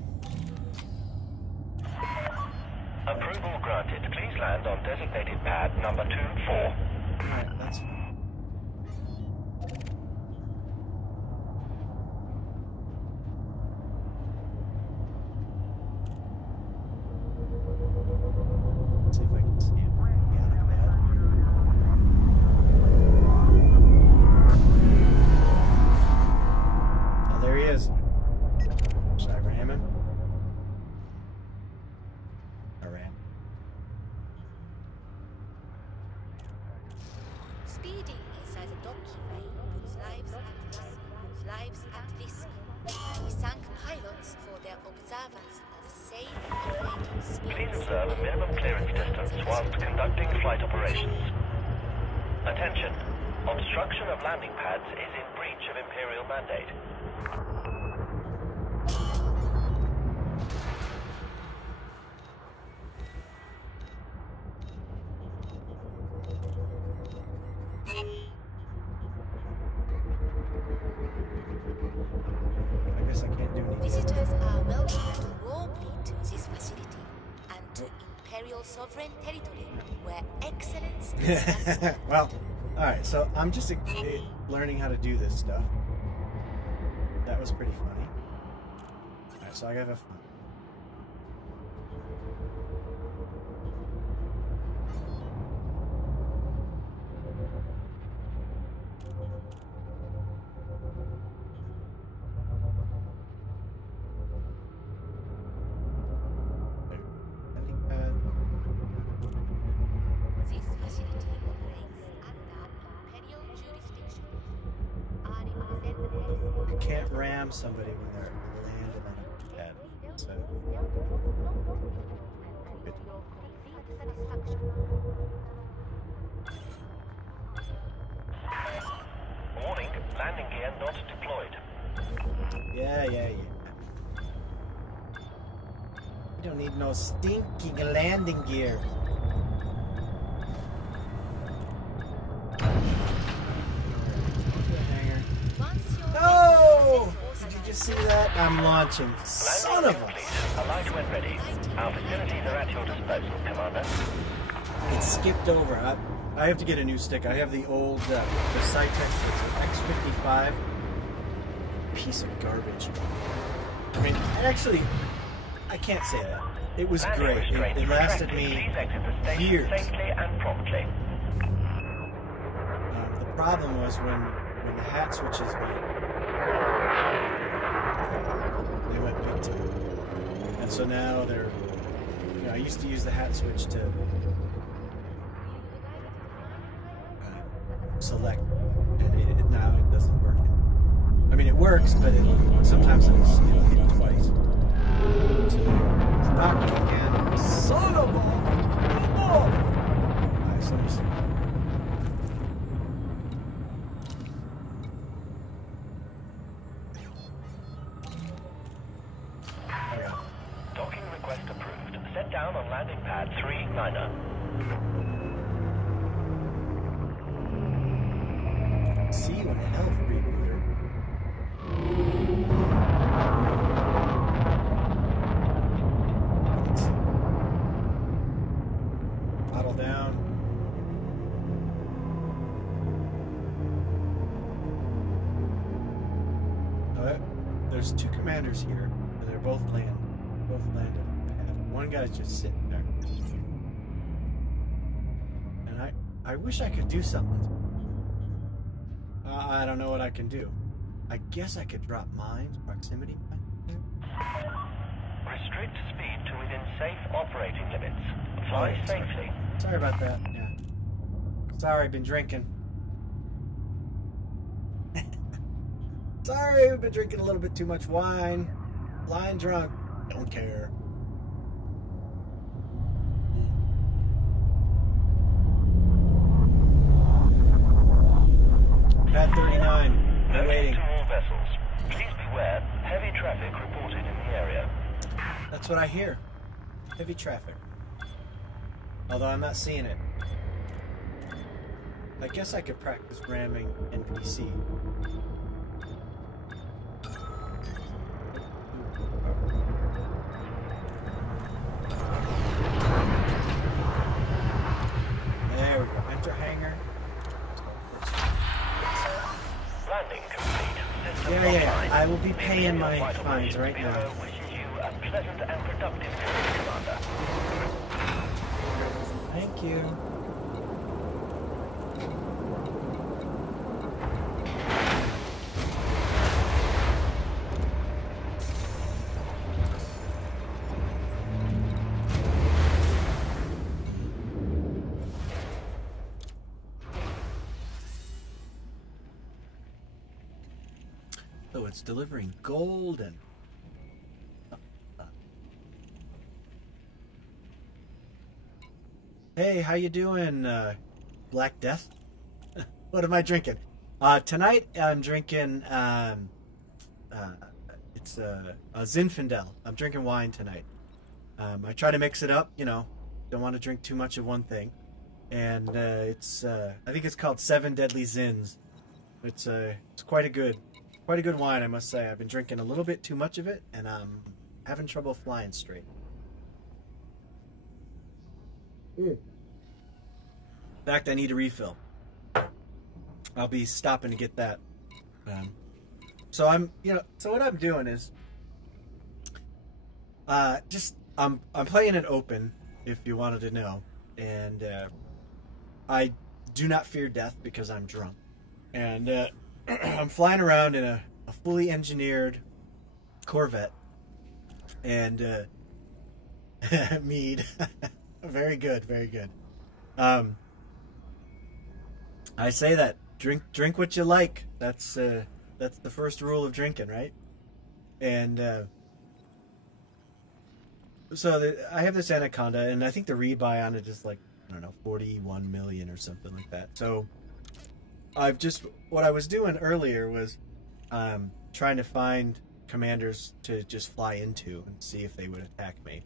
Approval granted. Please land on designated pad number 24. Alright, that's fine. Let's see if I can see him. Oh, there he is. Should I ram him? I ran. Speeding inside the docking bay puts lives at risk. We thank pilots for their observance of safe operating speeds. Please observe a minimum clearance distance whilst conducting flight operations. Attention. Obstruction of landing pads is in breach of Imperial mandate. I guess I can't do anything. Visitors are welcome warmly to this facility and to Imperial sovereign territory where excellence is possible. Well, alright, so I'm just learning how to do this stuff. That was pretty funny. Alright, so I gotta have fun. This facility operates under Imperial jurisdiction. Our representatives You can't ram somebody when they're landed on a pad. So, good. Warning, landing gear not deployed. You don't need no stinking landing gear. No! Did you just see that? I'm launching. Son of a... Alight when ready. Our facilities are at your disposal, Commander. It skipped over. I have to get a new stick. I have the old, the Cytex, it's an X55. Piece of garbage. I mean, actually, I can't say that. It was great. It lasted me years. Safely and promptly. The problem was when the hat switches went, they went big time. And so now they're, you know, I used to use the hat switch to select, and now it doesn't work. I mean, it works, but sometimes it'll hit twice. So it's knocking again. Son of a... Alright, so let me see. Docking request approved. Set down on landing pad 39er. See you in hell, freebooter. Let's see. Throttle down. There's two commanders here, and they're both landed. One guy's just sitting there. And I wish I could do something. I don't know what I can do. I guess I could drop mines, proximity mines. Restrict speed to within safe operating limits. Fly safely. Sorry about that. Yeah. Sorry, been drinking. Sorry, we've been drinking a little bit too much wine. Flying drunk. Don't care. Pad 39. I'm waiting. To all vessels. Please beware. Heavy traffic reported in the area. That's what I hear. Heavy traffic. Although I'm not seeing it. I guess I could practice ramming NPC. There we go. Enter hangar. Landing complete. System Yeah. offline. I will be paying my Flight fines Operations right Bureau now. wishes you a pleasant and productive cruise, Commander. Thank you. So it's delivering gold and hey, how you doing, Black Death? What am I drinking? Tonight I'm drinking, it's a Zinfandel. I'm drinking wine tonight. I try to mix it up, you know, don't want to drink too much of one thing. And I think it's called 7 Deadly Zins. It's quite a good wine, I must say. I've been drinking a little bit too much of it, and I'm having trouble flying straight. In fact, I need a refill. I'll be stopping to get that. So what I'm doing is, I'm playing it open, if you wanted to know, and I do not fear death because I'm drunk, and I'm flying around in a fully engineered Corvette, and mead. Very good, very good. I say that drink what you like. That's the first rule of drinking, right? And I have this Anaconda, and I think the rebuy on it is like, I don't know, 41 million or something like that. So what I was doing earlier was trying to find commanders to just fly into and see if they would attack me.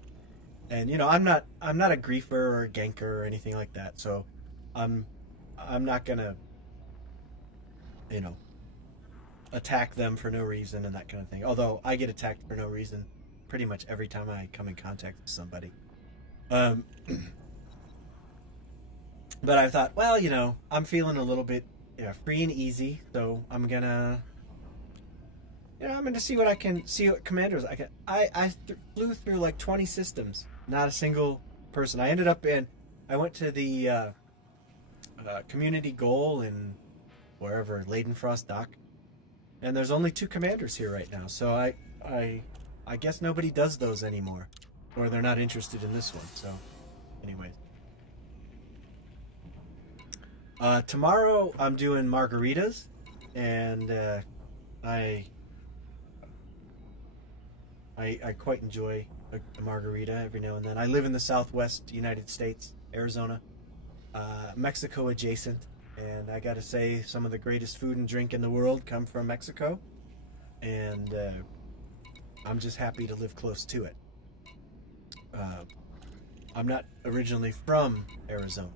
And you know, I'm not a griefer or a ganker or anything like that. So I'm not gonna, you know, attack them for no reason and that kind of thing. Although I get attacked for no reason pretty much every time I come in contact with somebody. But I thought, well, you know, I'm feeling a little bit free and easy, so I'm gonna, I'm gonna see what commanders I can. I flew through like 20 systems, not a single person. I went to the community goal in wherever, Leidenfrost Dock, and there's only 2 commanders here right now. So I guess nobody does those anymore, or they're not interested in this one. So, anyways. Tomorrow I'm doing margaritas, and I quite enjoy a margarita every now and then. I live in the Southwest United States, Arizona, Mexico adjacent, and I gotta say some of the greatest food and drink in the world come from Mexico, and I'm just happy to live close to it. I'm not originally from Arizona.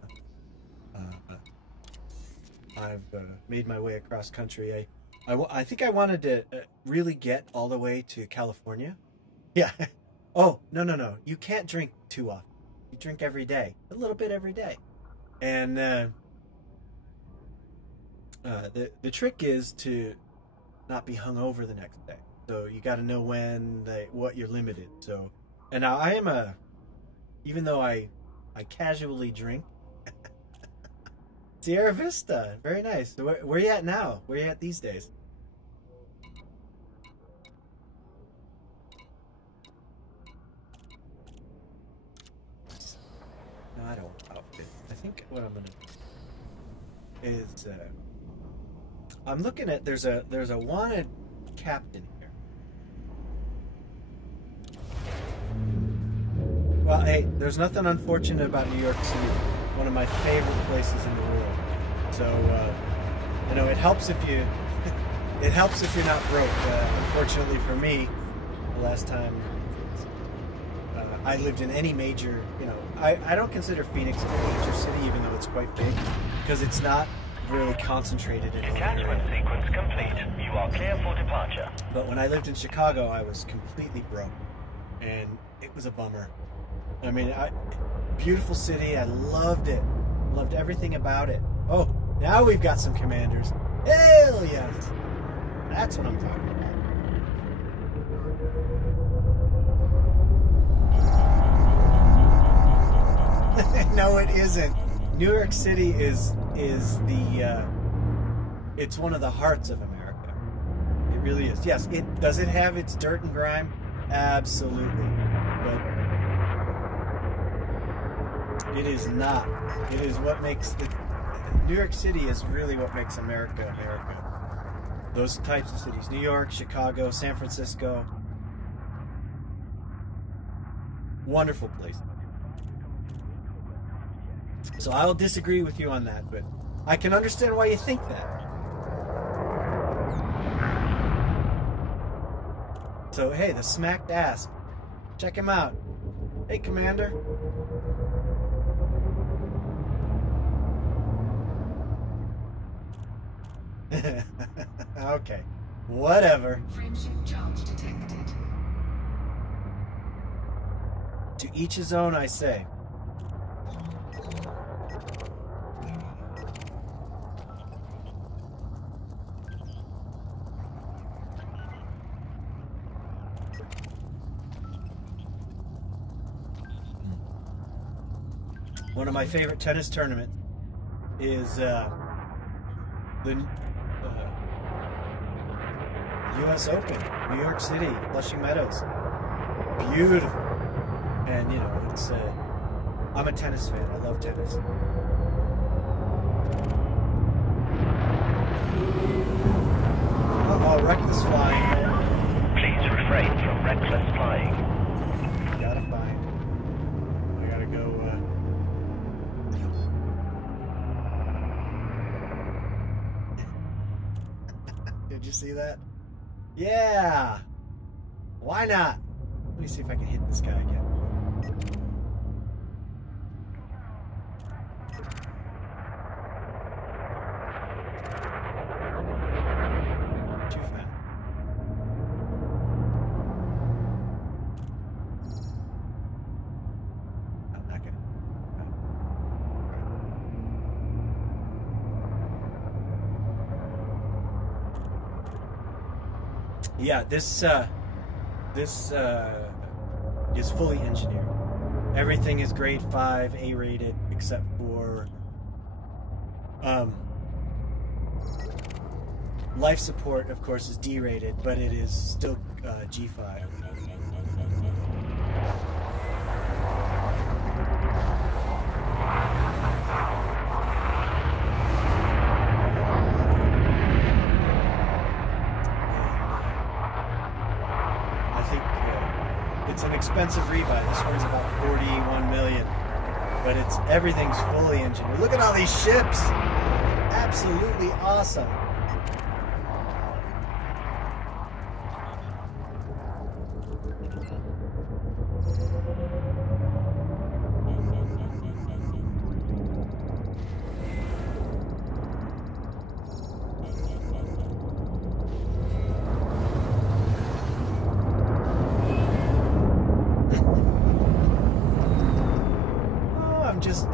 I've made my way across country. I think I wanted to really get all the way to California. Yeah. Oh, no. You can't drink too often. You drink every day. A little bit every day. And the trick is to not be hungover the next day. So you got to know what you're limited. So, and now I am even though I casually drink, Sierra Vista, very nice. So where are you at now? Where are you at these days? No, I don't want outfit. I think what I'm gonna do is I'm looking at there's a wanted captain here. Well, hey, there's nothing unfortunate about New York City. One of my favorite places in the world. So, it helps if you're not broke. Unfortunately for me, the last time I lived in any major, I don't consider Phoenix a major city, even though it's quite big, because it's not really concentrated in one area. Detachment sequence complete. You are clear for departure. But when I lived in Chicago, I was completely broke, and it was a bummer. I mean, beautiful city. I loved it. Loved everything about it. Oh, now we've got some commanders. Hell yes. That's what I'm talking about. No, it isn't. New York City is it's one of the hearts of America. It really is. Yes, does it have its dirt and grime? Absolutely. But it is not. It is what makes it. New York City is really what makes America America. Those types of cities: New York, Chicago, San Francisco. Wonderful place. So I'll disagree with you on that, but I can understand why you think that. So hey, the smacked ass. Check him out. Hey, Commander. Okay, whatever. Frameshift charge detected. To each his own, I say. One of my favorite tennis tournaments is the U.S. Open, New York City, Flushing Meadows. Beautiful. And, it's, I'm a tennis fan. I love tennis. Uh-oh, reckless flying. Please refrain from reckless flying. Gotta find. I gotta go, Did you see that? Yeah! Why not? Let me see if I can hit this guy again. Yeah, this is fully engineered. Everything is grade 5, A rated, except for life support, of course, is D rated, but it is still G5. It's an expensive rebuy. This one's about 41 million, but everything's fully engineered. Look at all these ships! Absolutely awesome.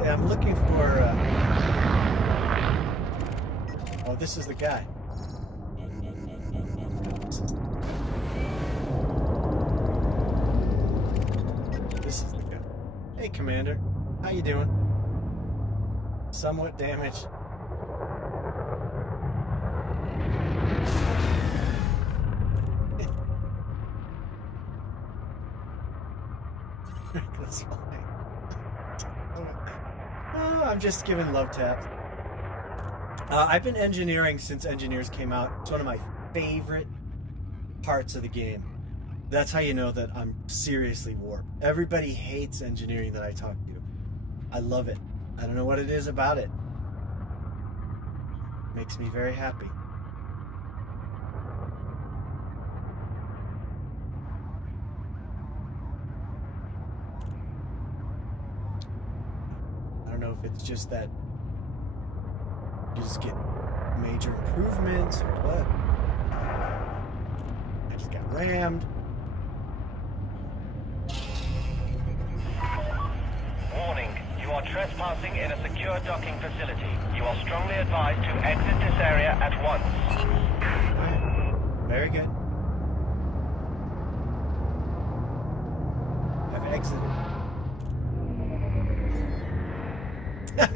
I'm looking for oh, this is the guy. This is the guy. Hey, Commander. How you doing? Somewhat damaged. That's fine. Oh, I'm just giving love taps. I've been engineering since Engineers came out. It's one of my favorite parts of the game. That's how you know that I'm seriously warped. Everybody hates engineering that I talk to. I love it. I don't know what it is about it. Makes me very happy. I don't know if it's just that you just get major improvements or what. I just got rammed. Warning, you are trespassing in a secure docking facility. You are strongly advised to exit this area at once. Right. Very good. I've exited.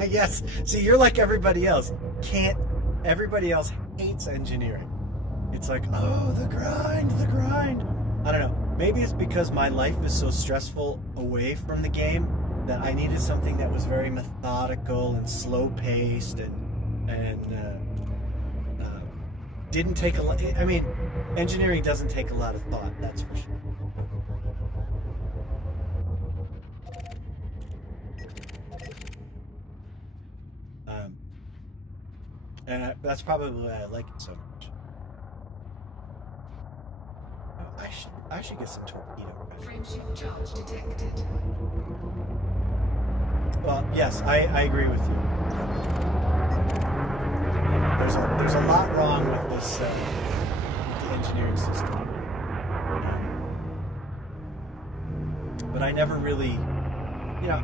Yes. See, you're like everybody else. Everybody else hates engineering. It's like, oh, the grind, the grind. I don't know. Maybe it's because my life is so stressful away from the game that I needed something that was very methodical and slow-paced and didn't take a lot. I mean, engineering doesn't take a lot of thought, that's for sure. And that's probably why I like it so much. I should get some torpedo. Frameship charge detected. Well, yes, I agree with you. There's a lot wrong with this with the engineering system, but I never really, you know,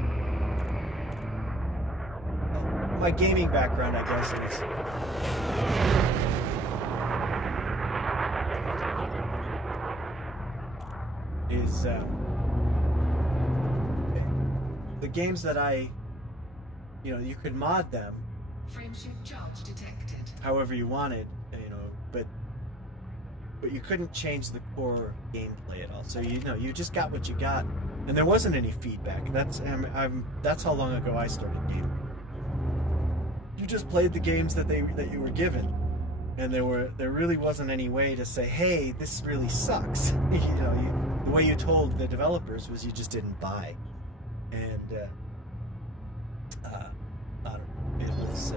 my gaming background, I guess, is the games that you could mod them Frameship charge detected. however you wanted, but you couldn't change the core gameplay at all. So you just got what you got, and there wasn't any feedback. That's how long ago I started gaming. You just played the games that you were given, and there really wasn't any way to say, hey, this really sucks. The way you told the developers was you just didn't buy, and I don't know, it was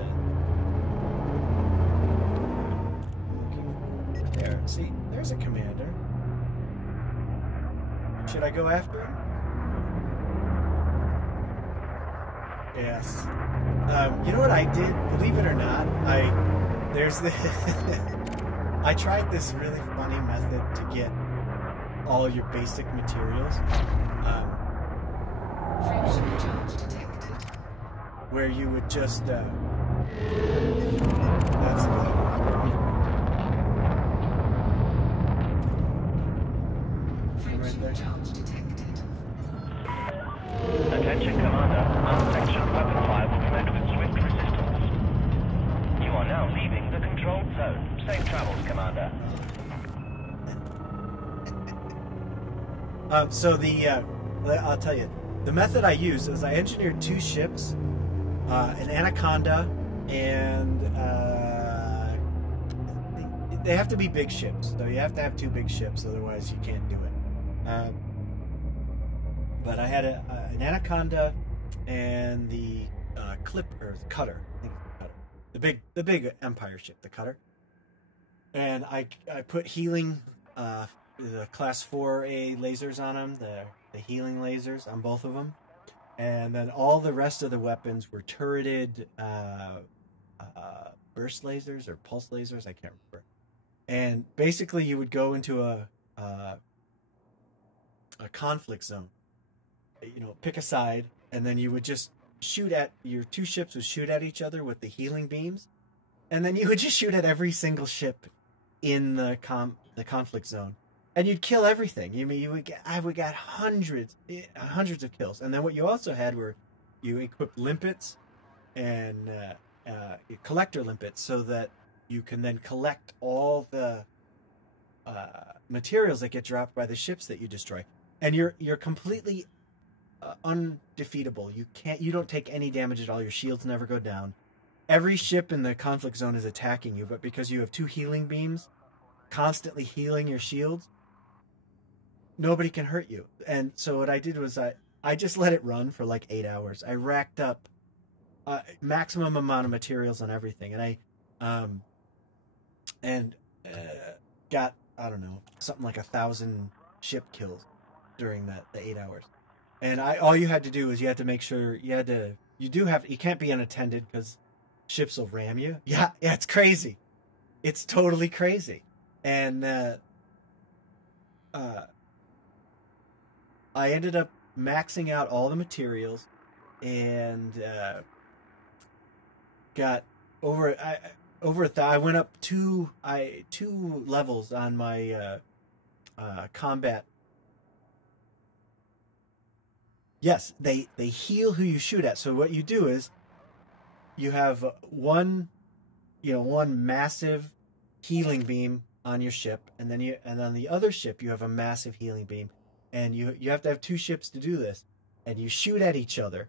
there. See, there's a commander. Should I go after him? Yes. You know what I did? Believe it or not, I tried this really funny method to get all your basic materials. Frameship charge detected. Where you would just that's Attention, Commander. Unsanctioned weapon fire will be met with swift resistance. You are now leaving the controlled zone. Safe travels, Commander. I'll tell you, the method I used is I engineered 2 ships, an Anaconda, and they have to be big ships. So you have to have 2 big ships, otherwise you can't do it. But I had an Anaconda and the Cutter. I think it's the Cutter, the big Empire ship, the Cutter. And I put healing. The class 4A lasers on them, the healing lasers on both of them, and then all the rest of the weapons were turreted burst lasers or pulse lasers, I can't remember. And basically you would go into a conflict zone, pick a side, and then you would just shoot at, your 2 ships would shoot at each other with the healing beams, and then you would just shoot at every single ship in the conflict zone. And you'd kill everything. I would get hundreds of kills. And then what you also had were, you equipped limpets and collector limpets, so that you can then collect all the materials that get dropped by the ships that you destroy. And you're completely undefeatable. You don't take any damage at all. Your shields never go down. Every ship in the conflict zone is attacking you, but because you have 2 healing beams constantly healing your shields, nobody can hurt you. And so what I did was I just let it run for like 8 hours. I racked up maximum amount of materials on everything, and I got, I don't know, something like 1,000 ship kills during the 8 hours. And all you had to do was you had to make sure you can't be unattended, because ships will ram you. Yeah, it's crazy. It's totally crazy. And I ended up maxing out all the materials, and got I went up two levels on my combat. Yes, they heal who you shoot at. So what you do is you have one massive healing beam on your ship, and on the other ship you have a massive healing beam. And you have to have 2 ships to do this. And you shoot at each other.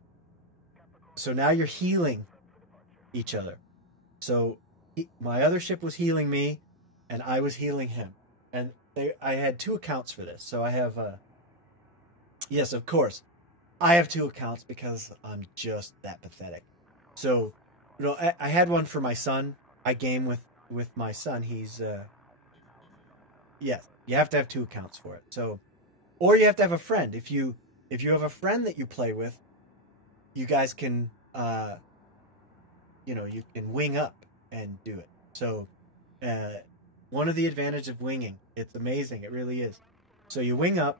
So now you're healing each other. So my other ship was healing me, and I was healing him. And I had 2 accounts for this. So I have, yes, of course, I have 2 accounts because I'm just that pathetic. So, I had one for my son. I game with my son. He's, yes, you have to have 2 accounts for it. So, or you have to have a friend. If you have a friend that you play with, you guys can, you can wing up and do it. So, one of the advantages of winging, it's amazing. It really is. So you wing up.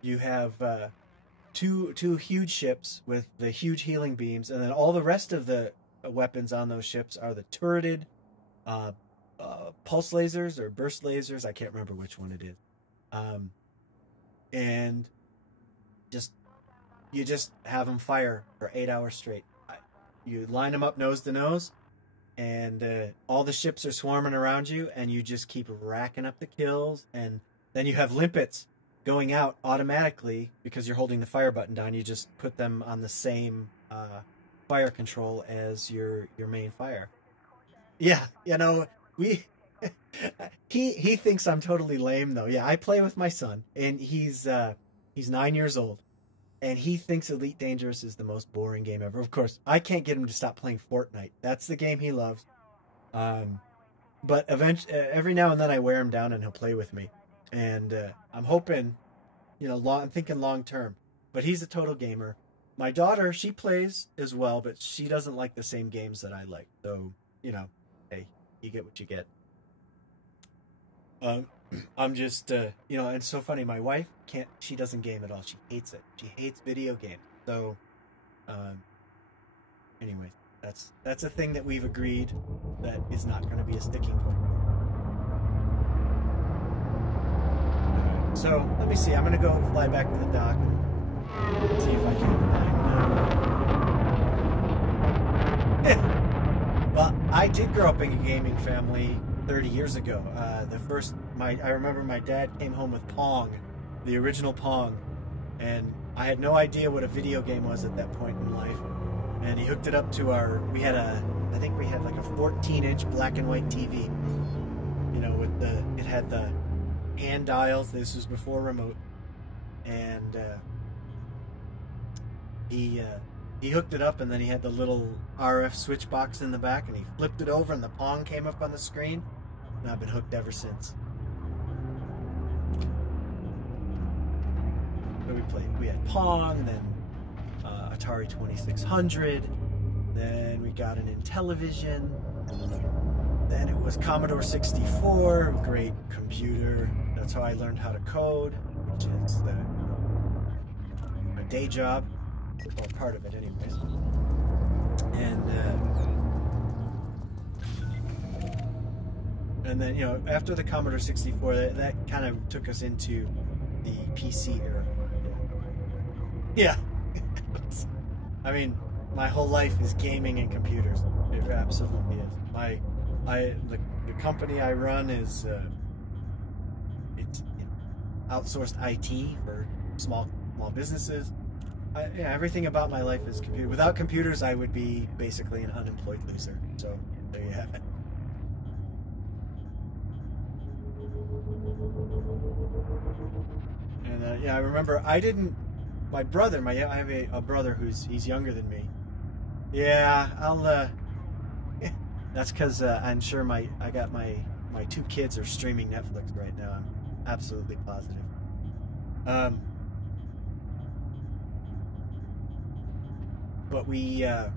You have two huge ships with the huge healing beams, and then all the rest of the weapons on those ships are the turreted pulse lasers or burst lasers. I can't remember which one it is. And you just have them fire for 8 hours straight. You line them up nose to nose, and all the ships are swarming around you, and you just keep racking up the kills. And then you have limpets going out automatically because you're holding the fire button down. You just put them on the same fire control as your main fire. Yeah, he thinks I'm totally lame though. Yeah, I play with my son, and he's 9 years old, and he thinks Elite Dangerous is the most boring game ever. Of course, I can't get him to stop playing Fortnite. That's the game he loves. But eventually, every now and then I wear him down and he'll play with me, and I'm hoping, I'm thinking long term. But he's a total gamer. My daughter, she plays as well, but she doesn't like the same games that I like. So, hey, you get what you get. I'm just, and it's so funny. My wife she doesn't game at all. She hates it. She hates video games. So, anyway, that's a thing that we've agreed that is not going to be a sticking point. All right, so let me see. I'm going to go fly back to the dock and see if I can find I did grow up in a gaming family 30 years ago. I remember my dad came home with Pong, the original Pong, and I had no idea what a video game was at that point in life. And he hooked it up to I think we had like a 14-inch black and white TV. You know, it had the hand dials. This was before remote, and he hooked it up, and then he had the little RF switch box in the back, and he flipped it over, and the Pong came up on the screen, and I've been hooked ever since. So we had Pong, then Atari 2600, then we got an Intellivision, then it was Commodore 64, great computer. That's how I learned how to code, which is my day job. Well, part of it anyways. And then, you know, after the Commodore 64, that kind of took us into the PC era. Yeah. I mean, my whole life is gaming and computers. It absolutely is. The company I run is it's outsourced IT for small businesses. Everything about my life is computer. Without computers, I would be basically an unemployed loser. So there you have it. And yeah, I remember my brother. I have a brother he's younger than me. Yeah, that's because I'm sure I got my two kids are streaming Netflix right now. I'm absolutely positive. But we yeah,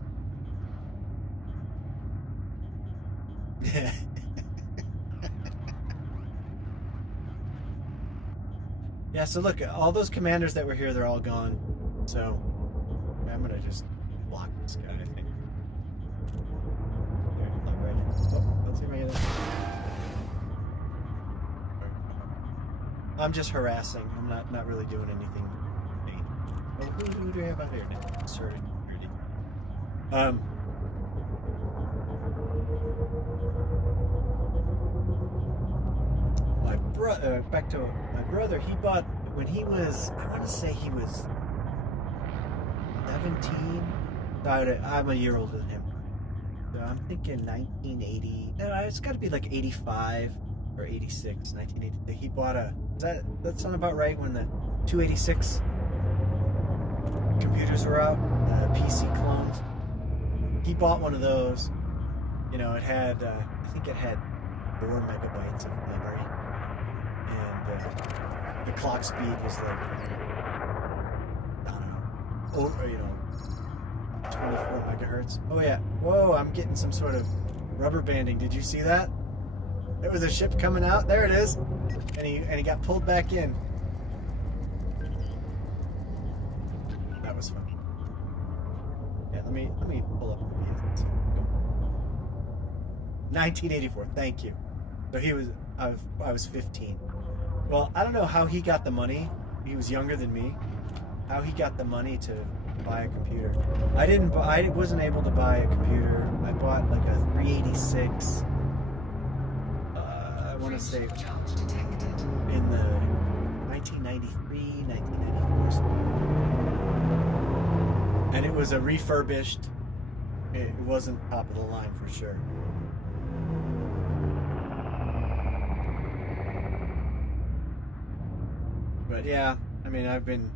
so look, all those commanders that were here, they're all gone. So I'm gonna just block this guy, I think. Let's see if I get it. I'm just harassing. I'm not really doing anything. Oh, who do I have out here? Sorry. Back to my brother. He bought when he was, I want to say he was 17. I'm a year older than him. So I'm thinking 1980. No, it's got to be like 85 or 86. 1986. He bought that sound about right when the 286 computers were out, PC clones. He bought one of those. You know, it had, I think it had 4 megabytes of memory. And the clock speed was like, I don't know, 24 megahertz. Oh yeah. Whoa, I'm getting some sort of rubber banding. Did you see that? There was a ship coming out. There it is. And he got pulled back in. That was fun. Yeah, let me pull up the 1984. Thank you. So I was 15. Well, I don't know how he got the money. He was younger than me. How he got the money to buy a computer. I wasn't able to buy a computer. I bought like a 386. I want to say in the 1993, 1994 something. And it was a refurbished. It wasn't top of the line for sure. But yeah, I mean, I've been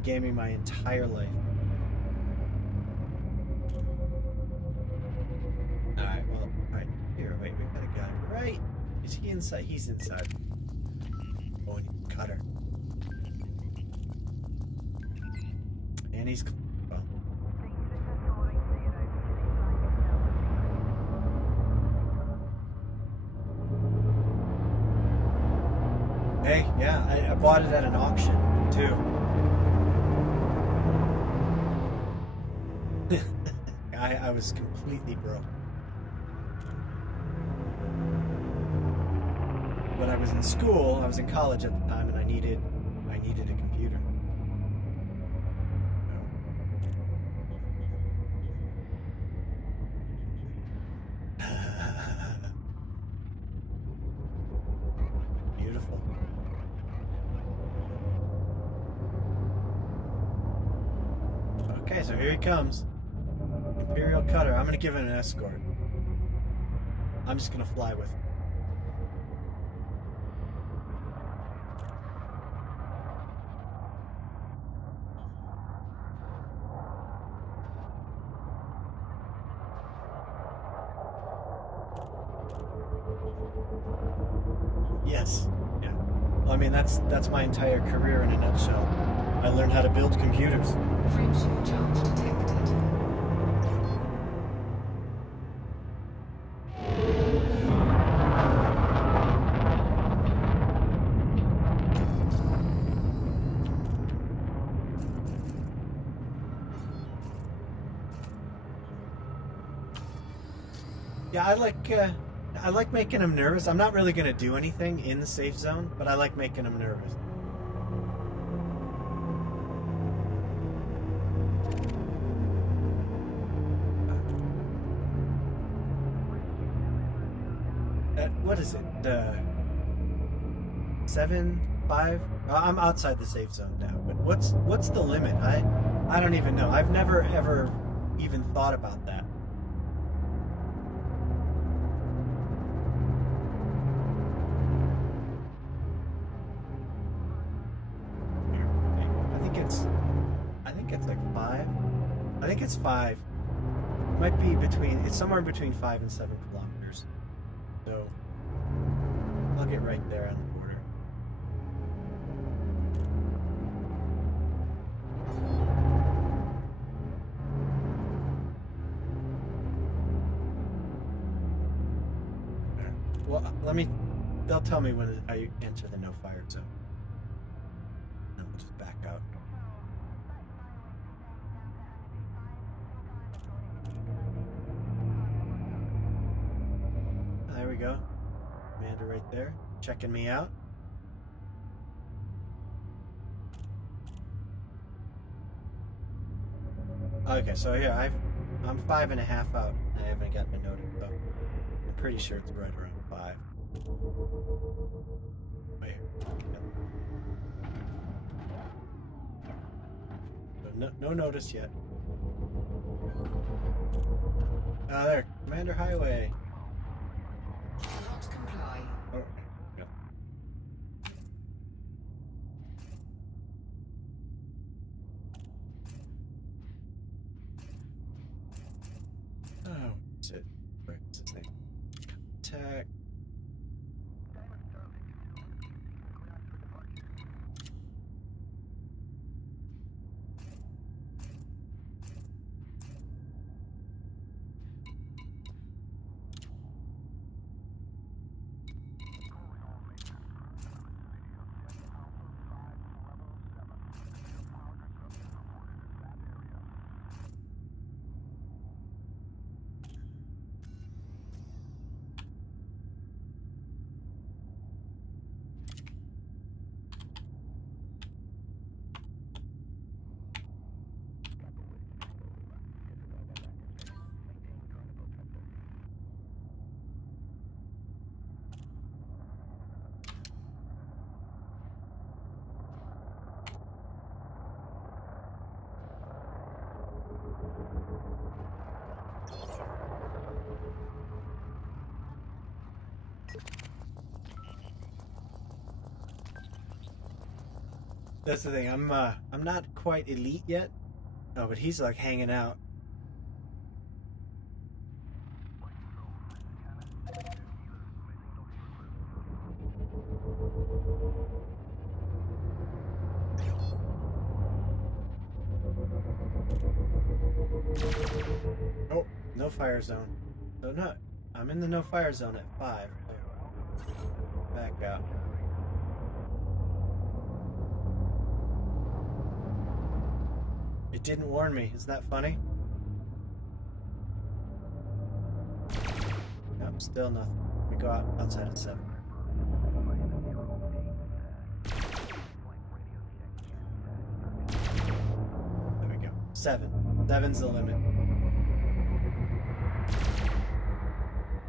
gaming my entire life. Alright, well, right here, wait, we got a guy. Right. Is he inside? He's inside. Oh, and cutter. And he's well. Hey, yeah, I bought it at an auction, too. I was completely broke. When I was in school, I was in college at the time, and I needed a computer. Okay, so here he comes. Imperial cutter. I'm gonna give it an escort. I'm just gonna fly with him. Yes. Yeah. Well, I mean, that's my entire career in a nutshell. I learned how to build computers. Frameshift charge detected. Yeah, I like making him nervous. I'm not really gonna do anything in the safe zone, but I like making him nervous. What is it? 7-5? I'm outside the safe zone now. But what's the limit? I don't even know. I've never ever even thought about that. I think it's like 5. I think it's 5. It might be it's somewhere between 5 and 7 kilometers. So I'll get right there on the border. Well, they'll tell me when I enter the no fire zone. And we'll just back out. There we go. Commander right there, checking me out. Okay, so here I'm 5.5 out. I haven't gotten a notice, so I'm pretty sure it's right around 5. Wait. So no notice yet. There, Commander Highway. Cannot comply. Oh, yeah. Oh, what's it? What's his name? Contact. That's the thing. I'm not quite elite yet. Oh, but he's like hanging out. Oh, no fire zone. So no, I'm in the no fire zone at 5. Back out. It didn't warn me. Isn't that funny? Nope, still nothing. We go outside at 7. There we go. 7. 7's the limit.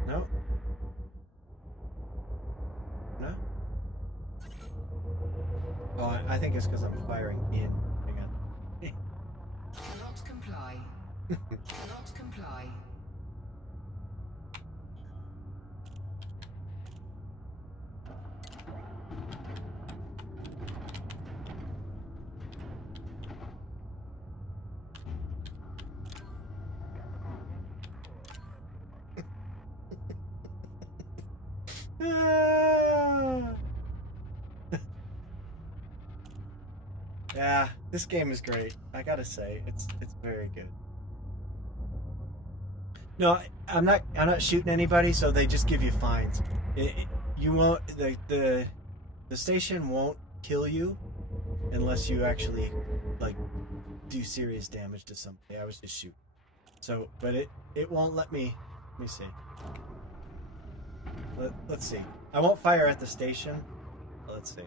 No? No? Oh, I think it's because I'm firing in. Hang on. Cannot comply. Cannot comply. Yeah, this game is great. I gotta say, it's very good. No, I'm not shooting anybody, so they just give you fines. You won't the station won't kill you unless you actually like do serious damage to somebody. I was just shooting. So, but it won't let me. Let me see. Let's see. I won't fire at the station. Let's see.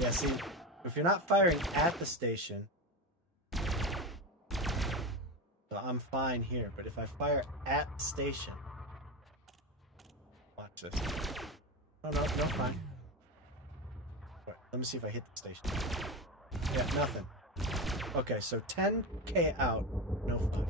Yeah, see, if you're not firing at the station, so I'm fine here. But if I fire at the station, watch this. Oh no, no, fine. Right, let me see if I hit the station. Yeah, nothing. Okay, so 10K out, no fine.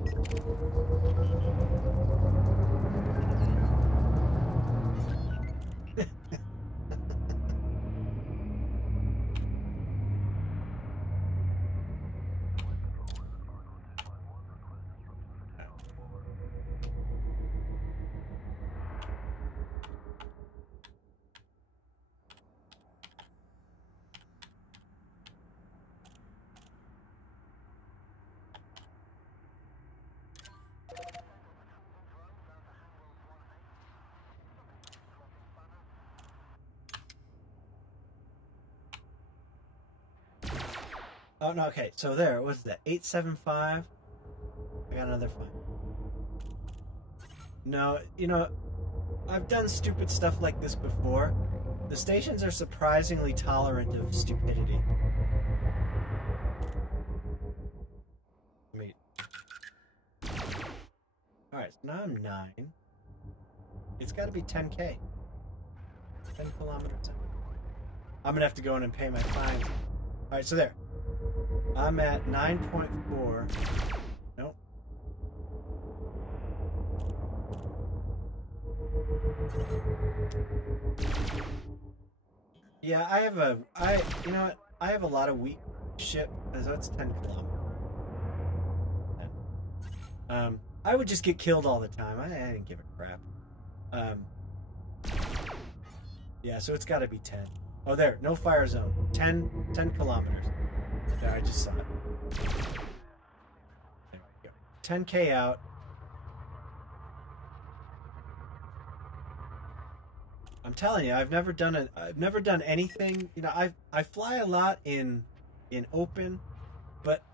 Oh no, okay, so there, what's that? 875. I got another fine. No, you know, I've done stupid stuff like this before. The stations are surprisingly tolerant of stupidity. Wait. Alright, so now I'm 9. It's gotta be 10K. 10 kilometers. I'm gonna have to go in and pay my fines. Alright, so there. I'm at 9.4. Nope. Yeah, you know what? I have a lot of weak ship, so that's 10 kilometers. 10. I would just get killed all the time. I didn't give a crap. Yeah, so it's got to be 10. Oh, there, no fire zone. 10 kilometers. There, I just saw it. There we go. 10K out. I'm telling you, I've never done anything. You know, I fly a lot in open, but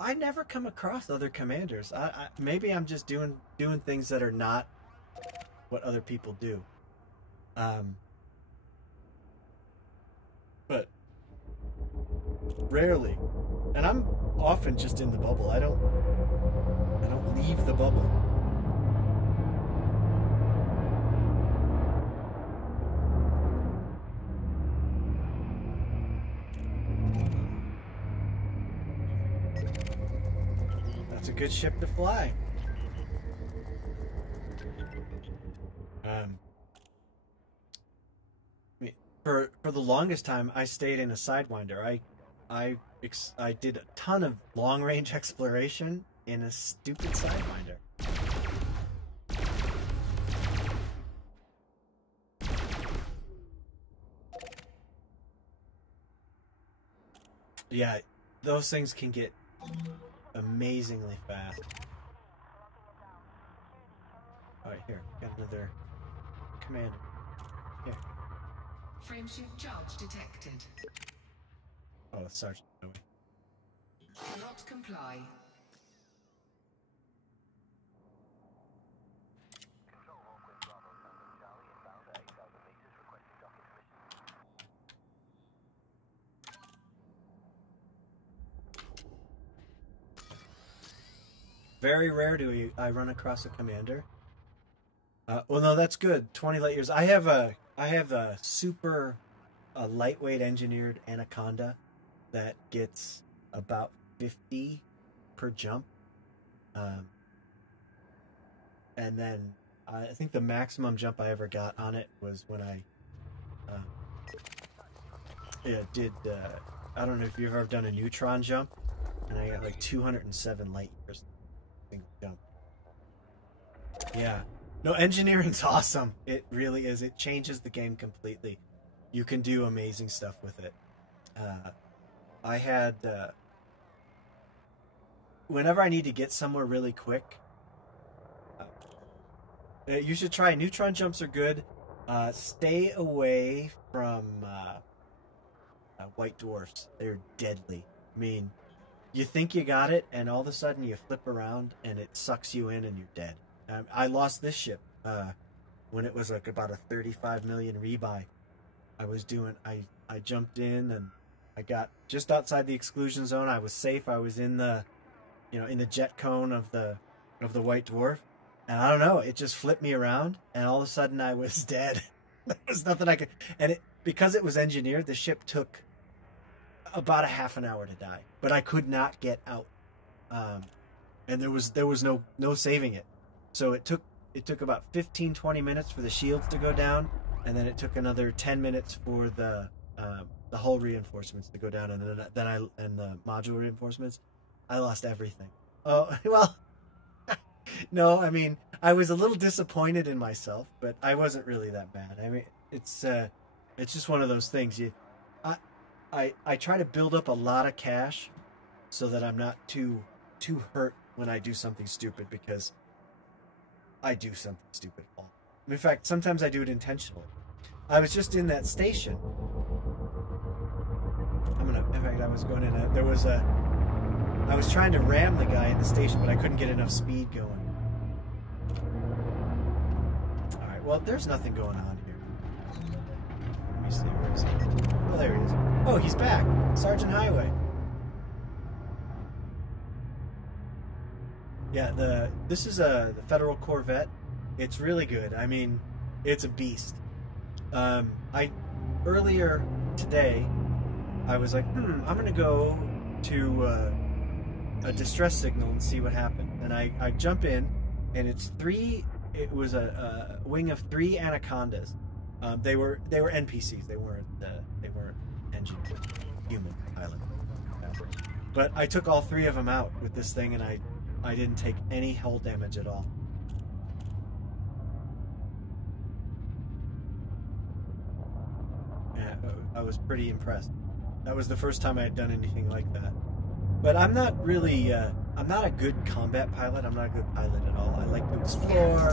I never come across other commanders. Maybe I'm just doing things that are not what other people do. But rarely, and I'm often just in the bubble. I don't leave the bubble. That's a good ship to fly. For the longest time, I stayed in a Sidewinder. I did a ton of long range exploration in a stupid Sidewinder. Yeah, those things can get amazingly fast. Alright, here, got another commander. Here. Frameshift charge detected. Oh, the sergeant. Cannot comply. Very rare do I run across a commander. Well, no, that's good. 20 light years. I have a super lightweight engineered Anaconda that gets about 50 per jump. And then I think the maximum jump I ever got on it was when I did, I don't know if you've ever done a neutron jump, and I got like 207 light years single jump. Yeah. No, engineering's awesome. It really is. It changes the game completely. You can do amazing stuff with it. I had, whenever I need to get somewhere really quick, you should try. Neutron jumps are good. Stay away from white dwarfs. They're deadly. I mean, you think you got it, and all of a sudden you flip around, and it sucks you in, and you're dead. I lost this ship when it was like about a 35 million rebuy. I jumped in, and I got just outside the exclusion zone. I was safe. I was in the, in the jet cone of the white dwarf. And I don't know, it just flipped me around, and all of a sudden I was dead. There was nothing I could... And because it was engineered, the ship took about a half an hour to die. But I could not get out. And there was no saving it. So it took about 15, 20 minutes for the shields to go down, and then it took another 10 minutes for the hull reinforcements to go down, and then the module reinforcements. I lost everything. Oh, well... No, I mean, I was a little disappointed in myself, but I wasn't really that bad. I mean, it's just one of those things. I try to build up a lot of cash so that I'm not too hurt when I do something stupid, because I do something stupid. In fact, sometimes I do it intentionally. I was just in that station. In fact, I was going in. I was trying to ram the guy in the station, but I couldn't get enough speed going. Alright, well, there's nothing going on here. Let me see, where is he? Oh, there he is. Oh, he's back. Sergeant Highway. Yeah, this is the Federal Corvette. It's really good. I mean, it's a beast. Earlier today, I was like, I'm gonna go to a distress signal and see what happened. And I jump in, and it was a wing of 3 anacondas. They were NPCs. They weren't engineered human pilots. But I took all 3 of them out with this thing, and I didn't take any hull damage at all. Yeah, I was pretty impressed. That was the first time I had done anything like that. But I'm not really, I'm not a good combat pilot. I'm not a good pilot at all. I like to explore.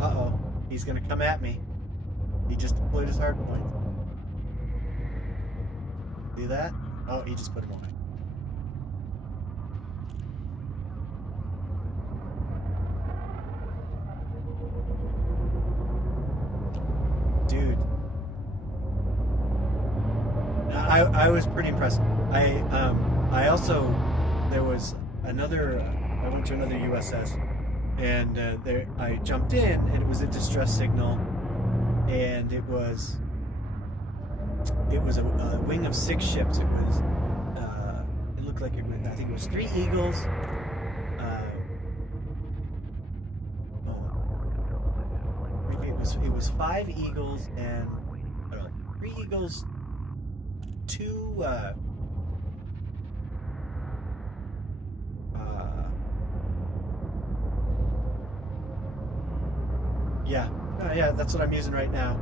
Uh-oh. He's going to come at me. He just deployed his hard point. See that? Oh, he just put him away. Dude. I was pretty impressed. I also, there was another, I went to another USS, and I jumped in, and it was a distress signal, and it was a wing of 6 ships. It was, it looked like it was, I think it was 3 Eagles, it was 5 Eagles and 3 Eagles, 2 yeah, that's what I'm using right now.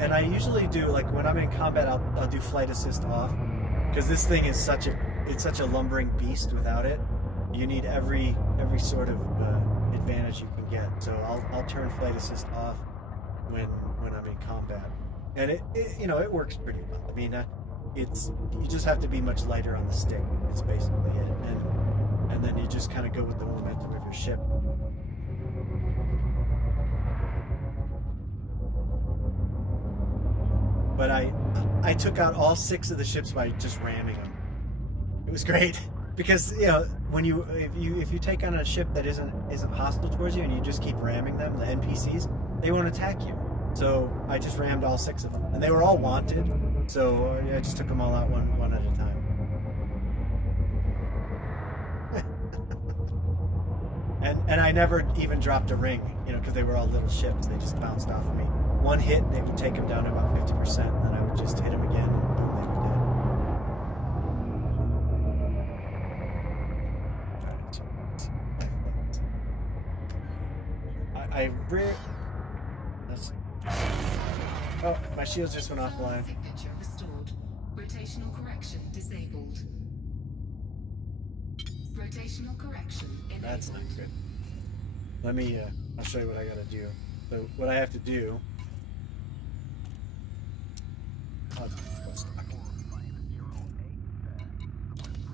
And I usually do, like, when I'm in combat, I'll do flight assist off, because this thing is such a lumbering beast. Without it, you need every sort of advantage you can get. So I'll turn flight assist off when I'm in combat, and it works pretty well. I mean, you just have to be much lighter on the stick. It's basically it, and then you just kind of go with the momentum of your ship. But I took out all 6 of the ships by just ramming them. It was great, because when if you take on a ship that isn't hostile towards you, and you just keep ramming them, the NPCs, they won't attack you. So I just rammed all 6 of them, and they were all wanted. So I just took them all out one at a time. and I never even dropped a ring, you know, because they were all little ships. They just bounced off of me. One hit, and it would take them down to about 50%, and then I would just hit them again, and boom, they were dead. Oh, my shields just went offline. Signature restored. Rotational correction disabled. Rotational correction enabled. That's not good. Let me, I'll show you what I gotta do. So, what I have to do...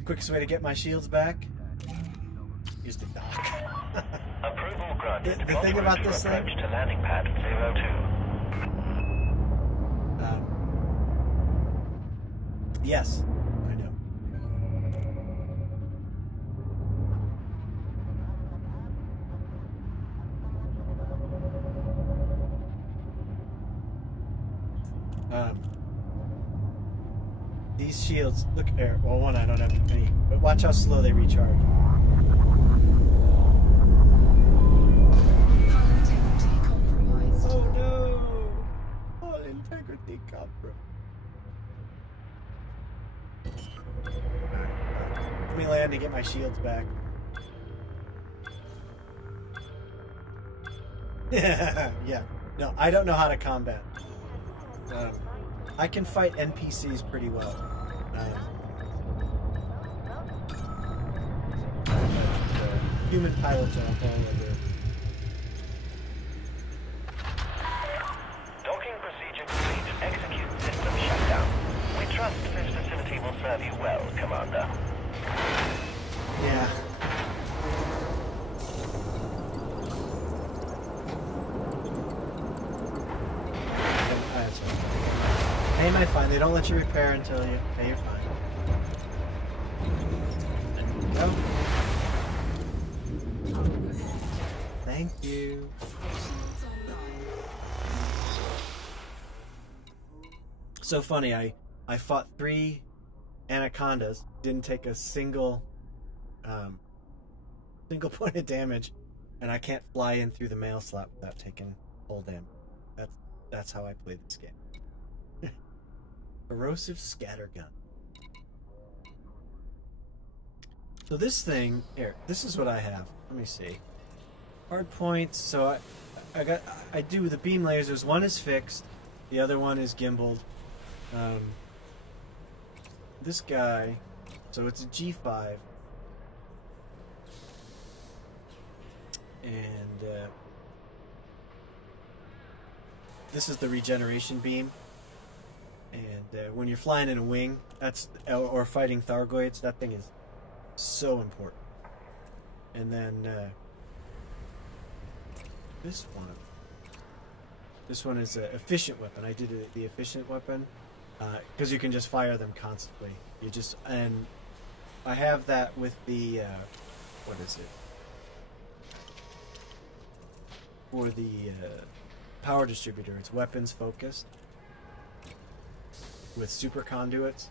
Quickest way to get my shields back is to dock. Approval granted. The thing about this thing... Approach to landing pad 02. Yes, I know. These shields, look there. Well, one I don't have any, but watch how slow they recharge. Hull integrity compromised. Oh no! Hull integrity compromised. Let me land to get my shields back. Yeah. No, I don't know how to combat. I can fight NPCs pretty well. Human pilots are a whole other. Docking procedure complete. Execute system shutdown. We trust this facility will serve you well, Commander. Yeah. Hey, my fine. They don't let you repair until you pay your fine. There you go. Thank you. Shields online. So funny. I fought 3 anacondas. Didn't take a single point of damage, and I can't fly in through the mail slot without taking full damage. That's how I played this game. Corrosive scattergun. So this thing here, this is what I have. Let me see. Hard points. So I do the beam lasers. One is fixed, the other one is gimbaled. This guy, so it's a G5, and this is the regeneration beam. And when you're flying in a wing, or fighting Thargoids, that thing is so important. And then this one is an efficient weapon. I did the efficient weapon because you can just fire them constantly. And I have that with the what is it? For the power distributor, it's weapons focused. With super conduits,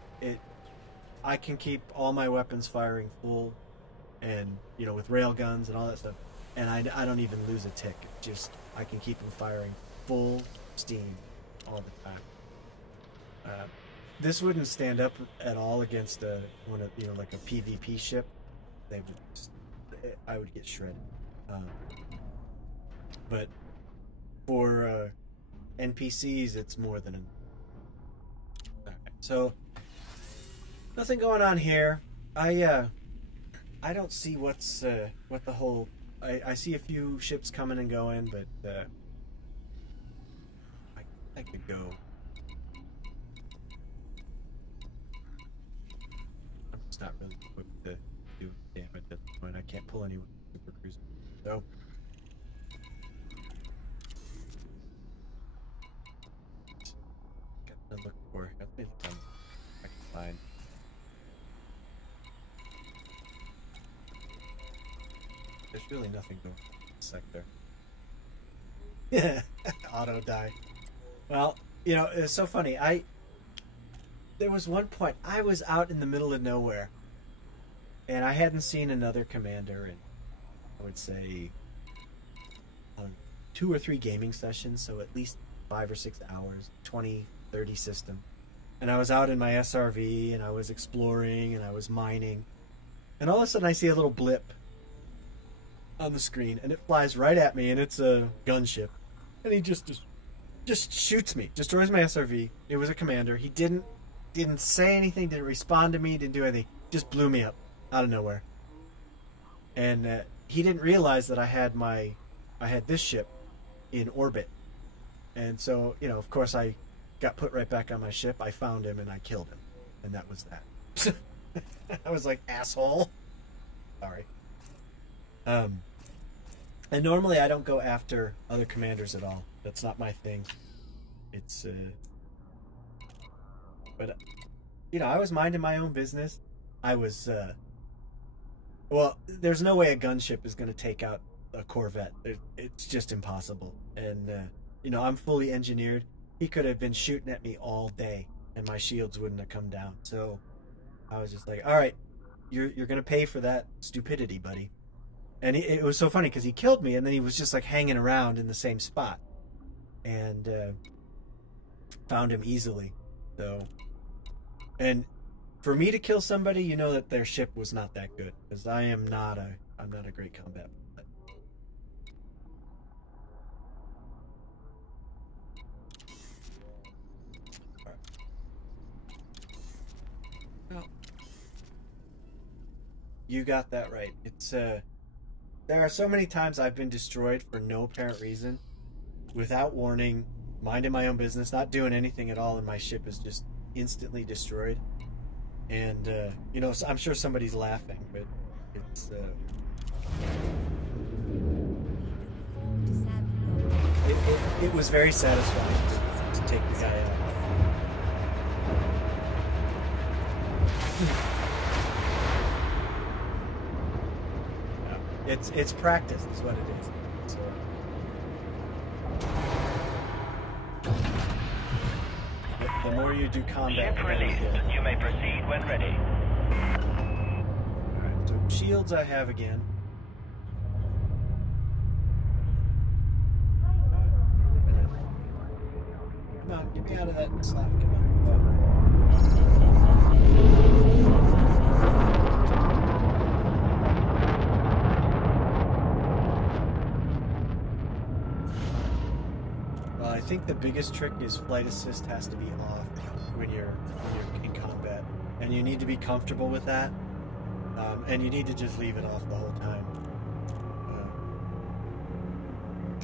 I can keep all my weapons firing full, and with rail guns and all that stuff, and I don't even lose a tick. Just I can keep them firing full steam all the time. This wouldn't stand up at all against like a PvP ship. I would get shredded. But for NPCs, it's more than enough. So nothing going on here. I don't see what the whole. I see a few ships coming and going, but I could go. I'm just not really equipped to do damage at this point. I can't pull any super cruiser. So. Got to look for. I think I can find. There's really nothing going on in this sector. Auto die. Well, you know, it's so funny. There was one point I was out in the middle of nowhere, and I hadn't seen another commander in, I would say, 2 or 3 gaming sessions, so at least 5 or 6 hours, 20, 30 system. And I was out in my SRV, and I was exploring, and I was mining, and all of a sudden I see a little blip on the screen, and it flies right at me, and it's a gunship, and he just shoots me, destroys my SRV. It was a commander. He didn't say anything, didn't respond to me, didn't do anything, just blew me up out of nowhere. And he didn't realize that I had this ship in orbit, and so, you know, of course I got put right back on my ship. I found him and I killed him, and that was that. I was like, asshole. Sorry. And normally I don't go after other commanders at all. That's not my thing. It's but you know, I was minding my own business. I was well, there's no way a gunship is going to take out a Corvette. It's just impossible. And you know, I'm fully engineered. He could have been shooting at me all day, and my shields wouldn't have come down. So I was just like, all right, you're going to pay for that stupidity, buddy. And it was so funny because he killed me, and then he was just like hanging around in the same spot, and found him easily. So, and for me to kill somebody, you know that their ship was not that good, because I'm not a great combat pilot. Well, you got that right. It's there are so many times I've been destroyed for no apparent reason, without warning, minding my own business, not doing anything at all, and my ship is just instantly destroyed. And you know, I'm sure somebody's laughing, but it's it was very satisfying to take the guy out. It's practice is what it is. So, the more you do combat, Ship released. You may proceed when ready. Alright, so shields I have again. Come on, get me out of that slot. Come on. I think the biggest trick is flight assist has to be off when you're in combat, and you need to be comfortable with that, and you need to just leave it off the whole time.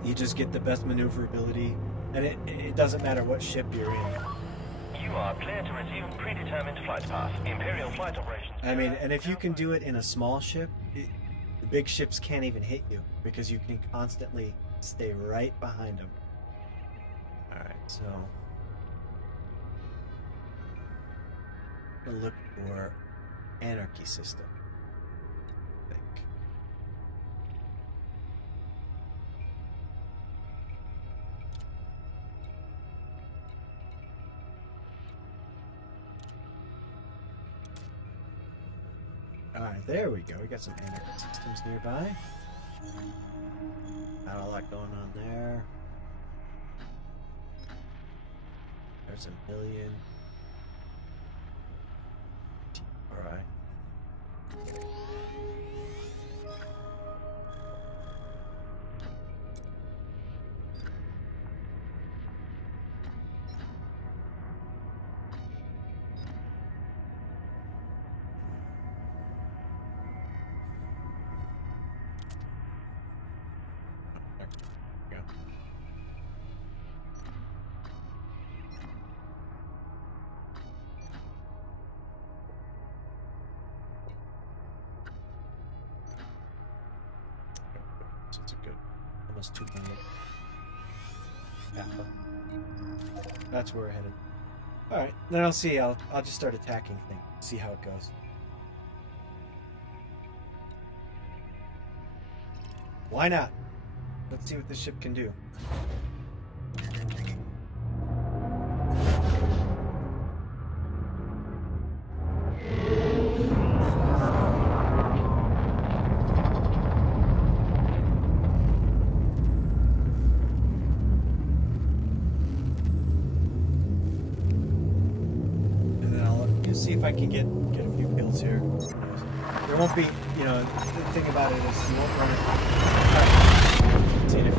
You just get the best maneuverability, and it doesn't matter what ship you're in. You are clear to resume predetermined flight path. Imperial flight operations. I mean, and if you can do it in a small ship, the big ships can't even hit you because you can constantly stay right behind them. Alright, so I'm gonna look for anarchy system, I think. Alright, there we go. We got some anarchy systems nearby. Not a lot going on there. There's a million. Alright. Almost 2 minutes. Alpha. That's where we're headed. Alright, then I'll see. I'll just start attacking things. See how it goes. Why not? Let's see what this ship can do. Let's see if I can get a few kills here. There won't be, you know, the thing about it is you won't run it. Alright. See if.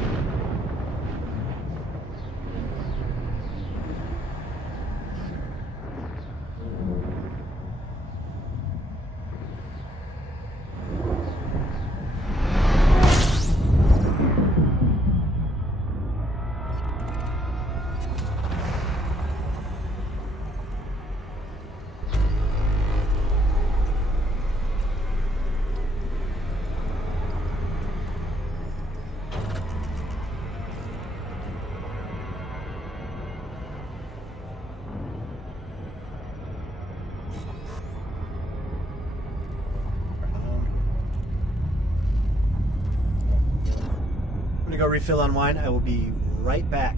I'm gonna go refill on wine. I will be right back.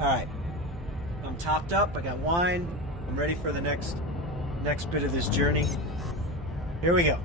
Alright, I'm topped up, I got wine, I'm ready for the next bit of this journey. Here we go.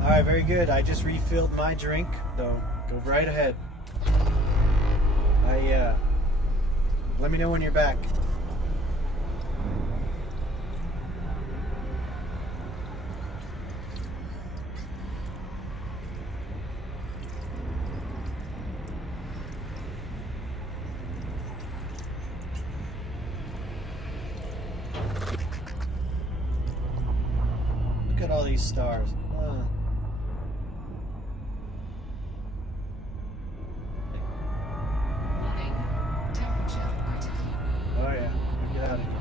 Alright, very good. I just refilled my drink, so go right ahead. Let me know when you're back. Look at all these stars. Warning. Temperature critical. Oh yeah, get out of here.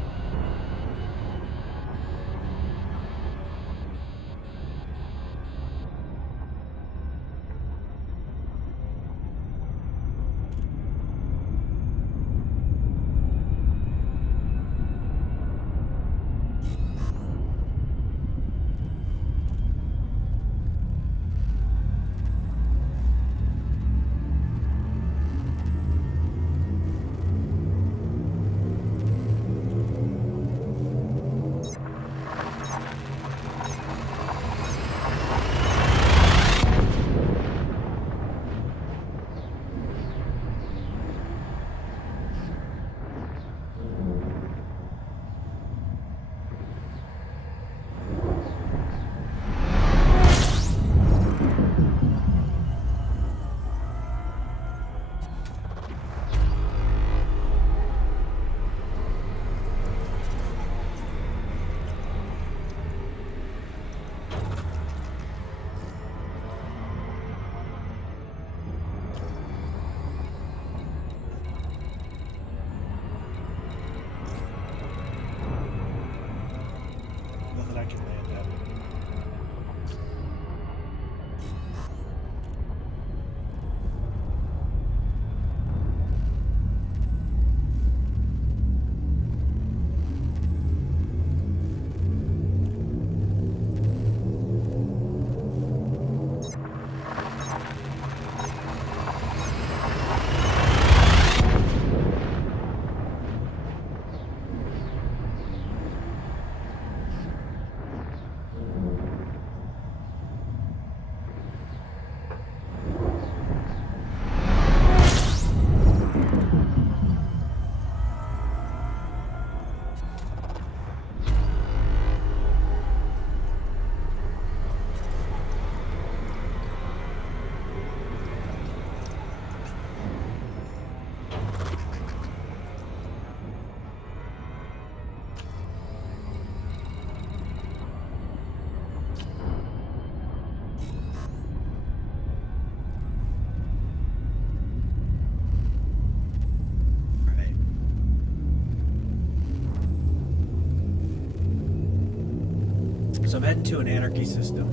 I'm heading to an anarchy system,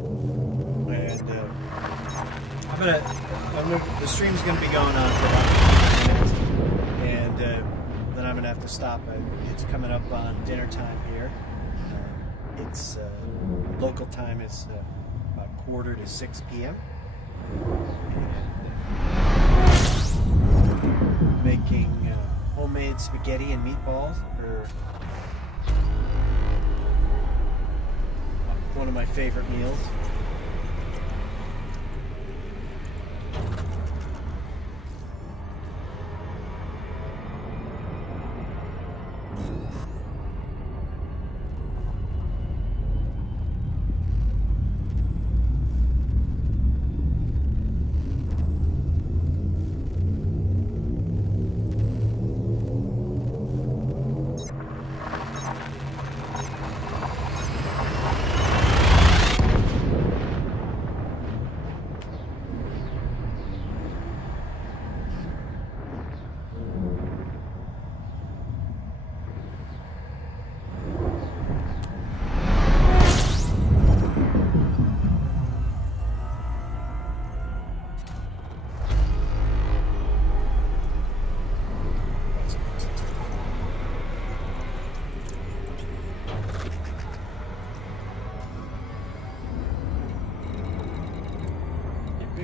and the stream's gonna be going on for about 15 minutes, and then I'm gonna have to stop. It's coming up on dinner time here. It's local time is about 5:45 p.m. And making homemade spaghetti and meatballs for one of my favorite meals.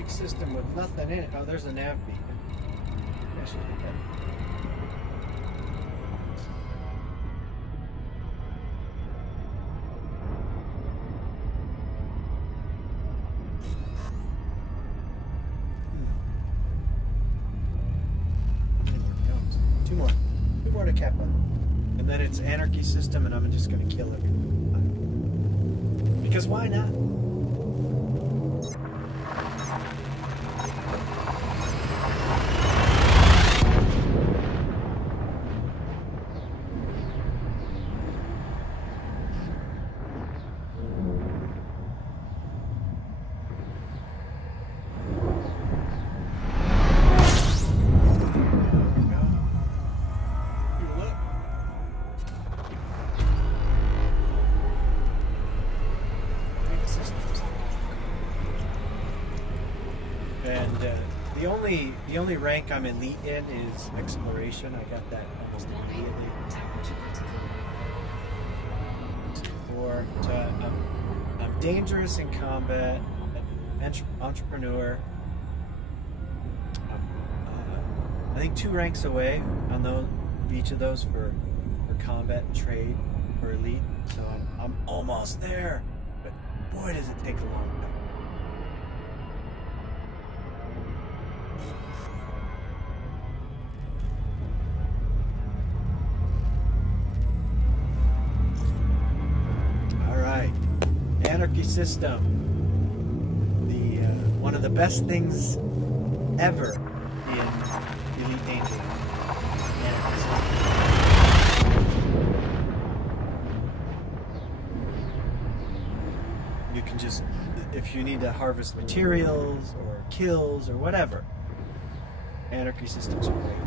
System with nothing in it. Oh, there's a nav beacon. I should get that. Two more to cap up, and then it's anarchy system, and I'm just gonna kill everyone. Because why not? The only rank I'm elite in is exploration. I got that almost immediately. So I'm dangerous in combat, entrepreneur. I think 2 ranks away on each of those for combat and trade for elite. So I'm almost there, but boy does it take a long time. Anarchy system, the one of the best things ever in Elite Danger. Anarchy system. You can just, if you need to harvest materials or kills or whatever, anarchy systems are great. You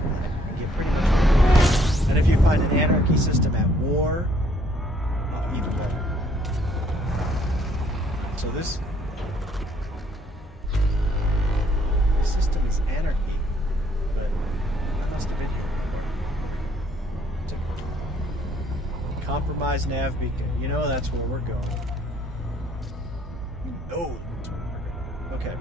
can get pretty much everything. And if you find an anarchy system at war, even better. So this system is anarchy, but I must have been here before. Compromise nav beacon. You know that's where we're going. No, that's where we're going. Okay.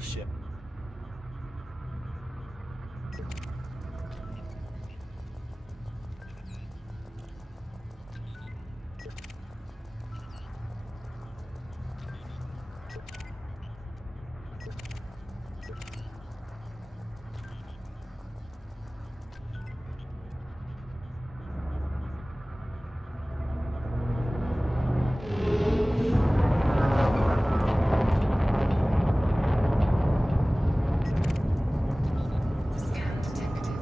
little ship. Scan detected.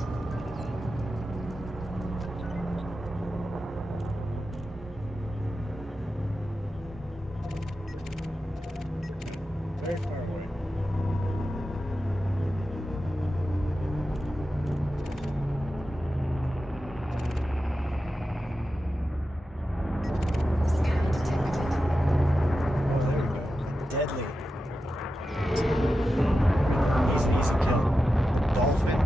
Very far away. Scan detected. Oh, there we go. Deadly. Easy kill. Dolphin.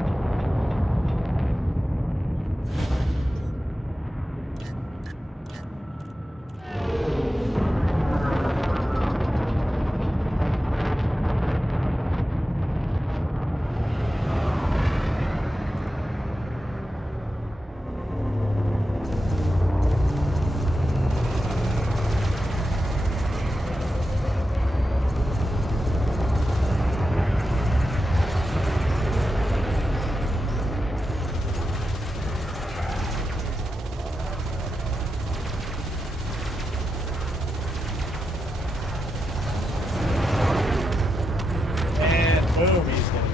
And boom, he's gonna.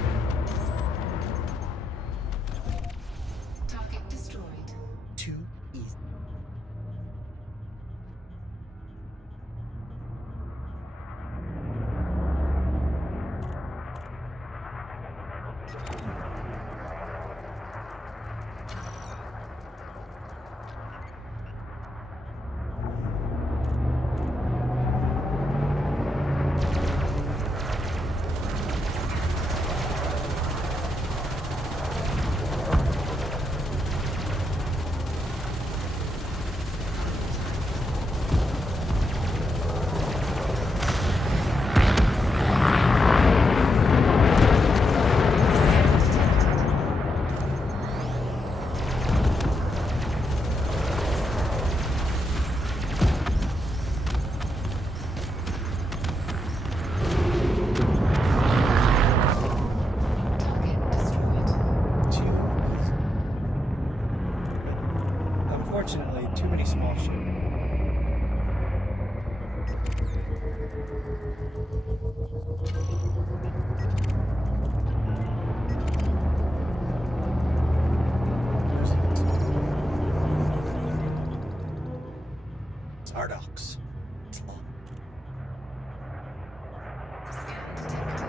Target destroyed. Too easy. Target destroyed. Too easy. But unfortunately, too many small ships. Zardox. Scan detected.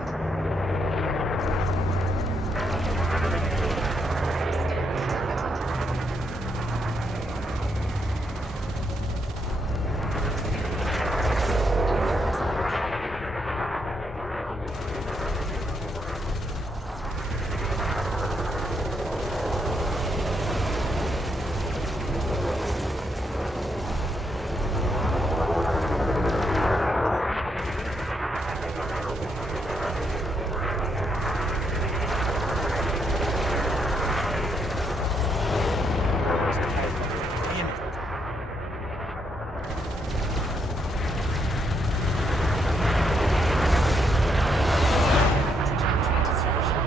Damn it. Trajectory disruption.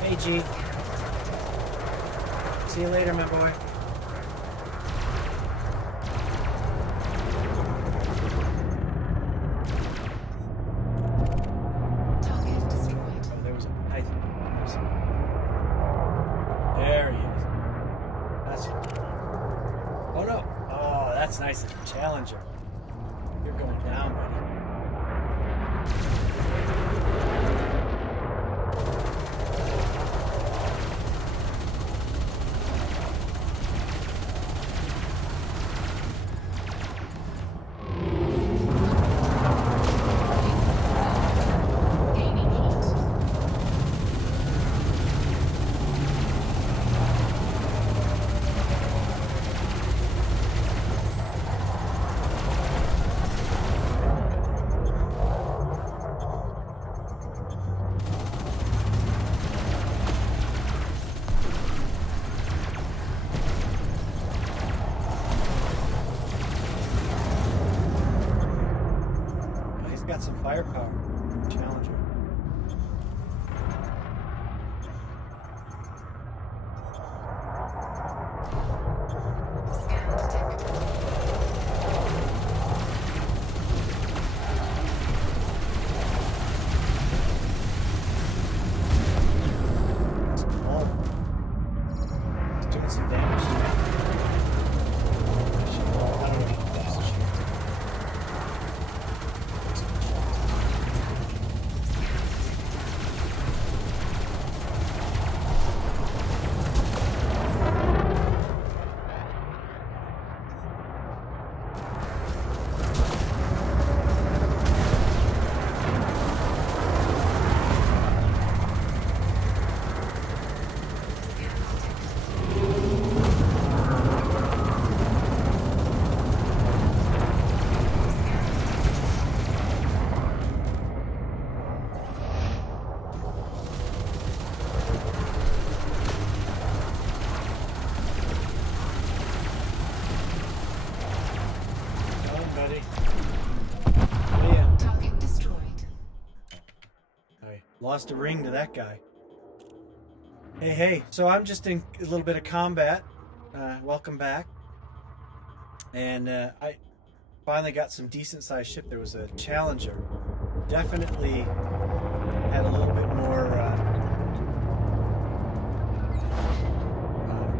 Hey G. See you later, my boy. Target destroyed. Oh, there was a python. There he is. That's. Oh no. Oh, that's nice. It's a challenger. You're going down, buddy. Gaining heat. firepower. Challenger. Scan detected. Oh. It's doing some damage. I don't know if it does. Target destroyed. I lost a ring to that guy. Hey, so I'm just in a little bit of combat. Welcome back. And I finally got some decent sized ship. There was a Challenger. Definitely had a little bit more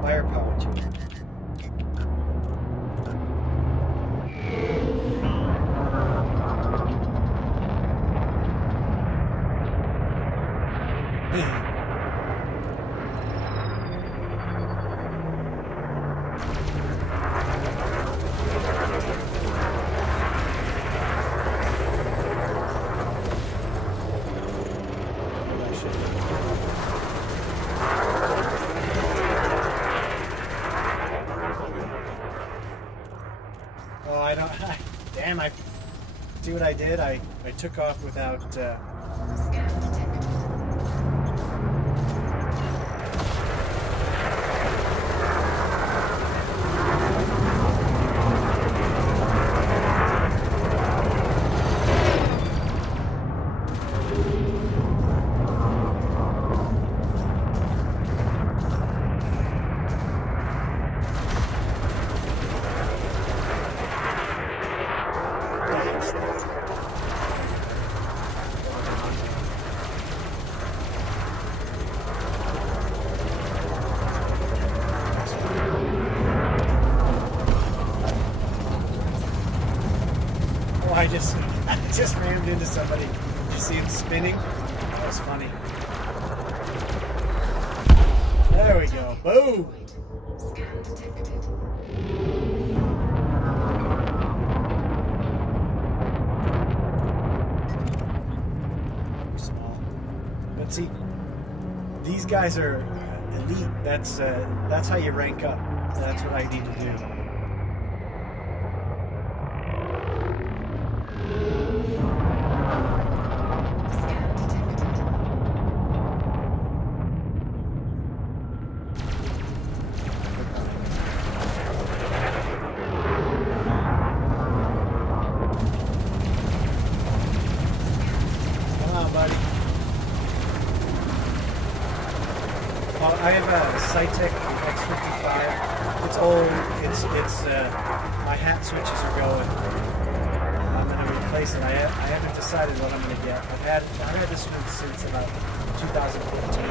firepower to it. Oh, I don't. Damn, I see what I did. I took off without. Scan detected. Oh, I just rammed into somebody. Did you see him spinning? That was funny. There we go. Boom! Scan detected. Small. But see, these guys are elite. That's how you rank up. That's what I need to do. Scan detected. Come on, buddy. Well, I have a Cytec X55. It's old. It's my hat switches are going. I'm gonna replace it. I haven't decided what I'm gonna get. I've had this one since about 2015.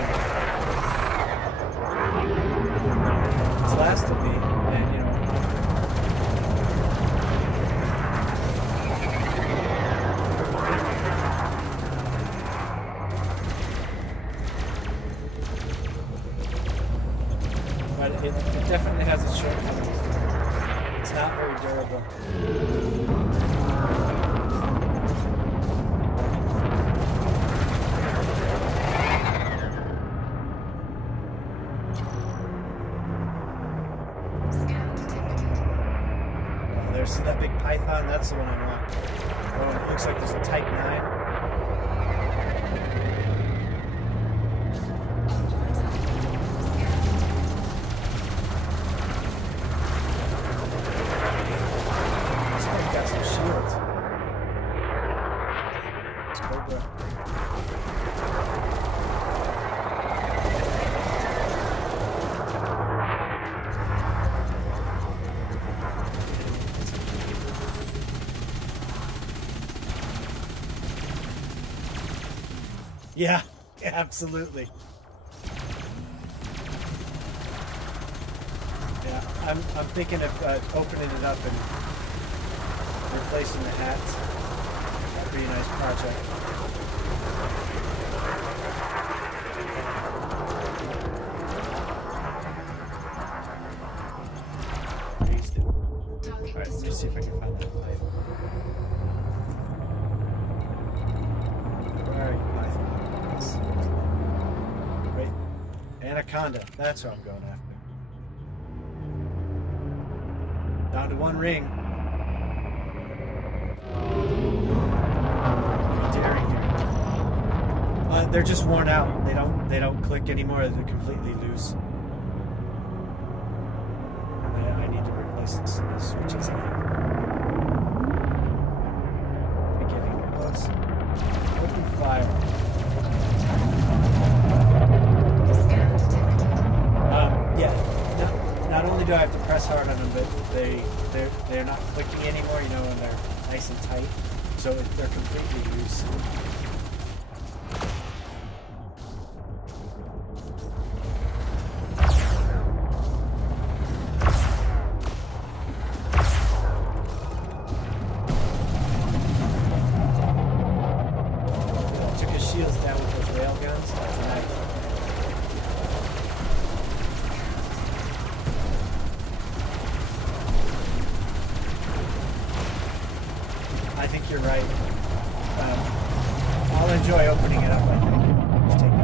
It's lasted me, and you know. But it definitely has its shortcomings. It's not very durable. Scan detected. Oh, there's see that big python? That's the one I want. Oh, it looks like there's a Type 9. This one's got some shields. Yeah, absolutely. Yeah, I'm thinking of opening it up and replacing the hats. That'd be a nice project. Alright, let me see if I can find that knife. Where are you, Python? Wait. Anaconda. That's what I'm going after. Down to one ring. Daring here. They're just worn out. They don't click anymore. They're completely loose. I need to replace the switches. I'm getting close. Open fire. Yeah. Not only do I have to press hard on them, but they're not clicking anymore. You know, and they're nice and tight, so they're completely loose. Took his shields down with those rail guns. That's a nice. I think you're right. I'll enjoy opening it up, I think. Just take it.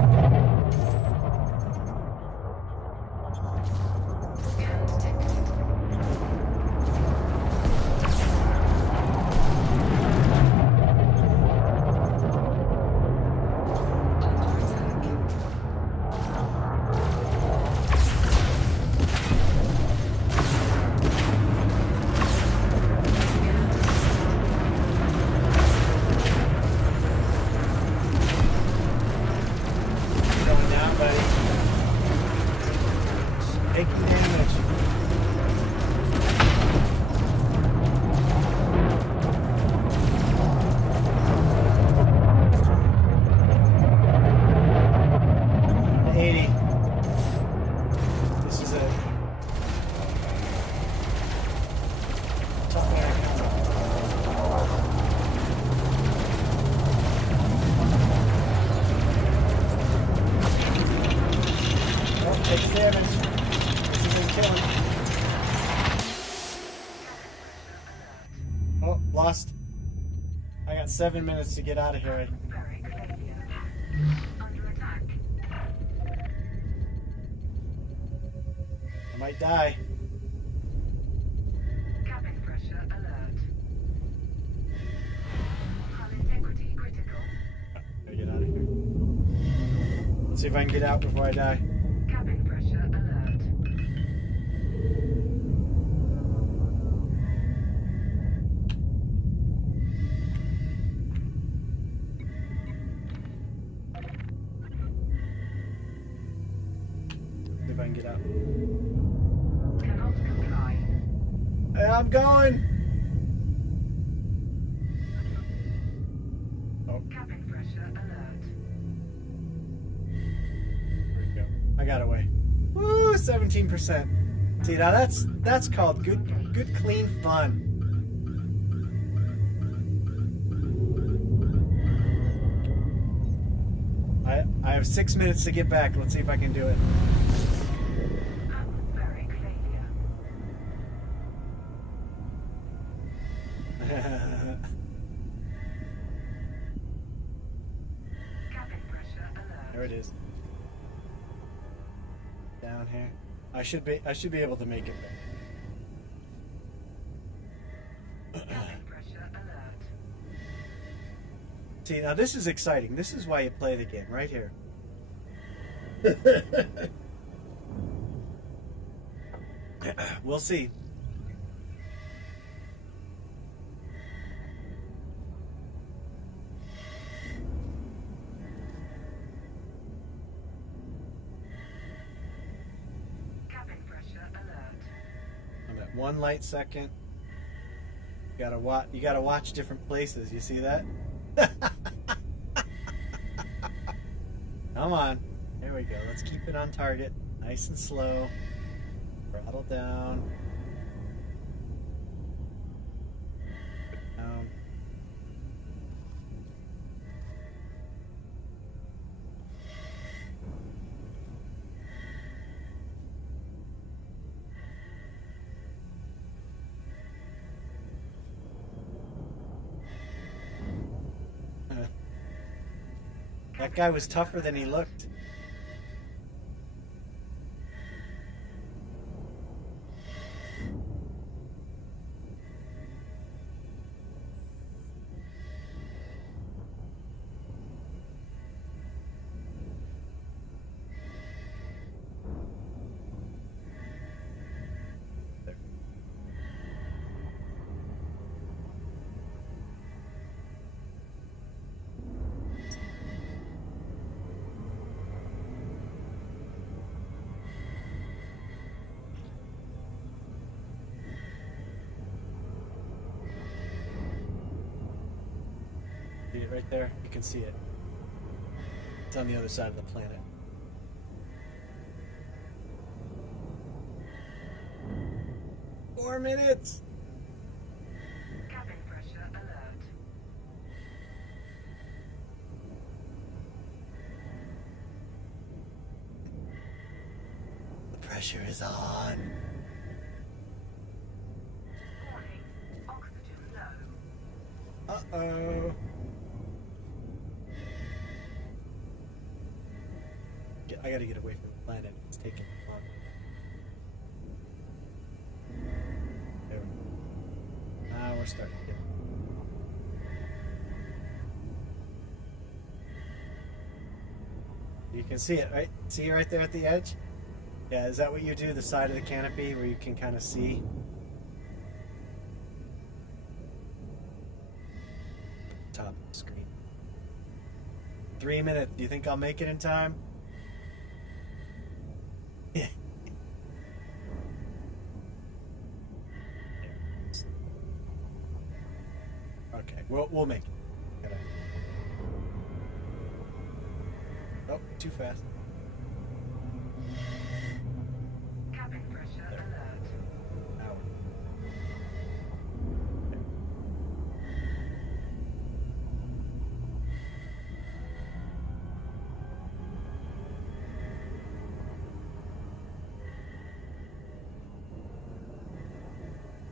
Oh, lost. I got 7 minutes to get out of here. I might die. Cabin pressure alert. Hull integrity critical. Gotta get out of here. Let's see if I can get out before I die. Cabin pressure alert. See if I can get out. Cannot comply. Hey, I'm going! Oh, Cabin pressure alert. there we go. I got away. Woo, 17%. See, now that's called good clean fun. I have 6 minutes to get back. Let's see if I can do it. Atmospheric failure. Cabin pressure alert. There it is. Down here. I should be able to make it back. Cabin pressure alert. See, now this is exciting. This is why you play the game, right here. We'll see. Cabin pressure alert. I'm at 1 light second. You gotta watch different places. You see that? Come on. There we go. Let's keep it on target. Nice and slow. Throttle down. Down. That guy was tougher than he looked. See it right there? You can see it. It's on the other side of the planet. Four minutes! Cabin pressure alert. The pressure is on. Warning. Oxygen low. Uh-oh. I gotta get away from the planet. It's taking long. There we go. Now we're starting to get. You can see it, right? See it right there at the edge? Yeah, is that what you do? The side of the canopy where you can kind of see? Top of the screen. 3 minutes. Do you think I'll make it in time? Okay, we'll make it. Gotta... Oh, too fast. Cabin pressure There. alert. Now.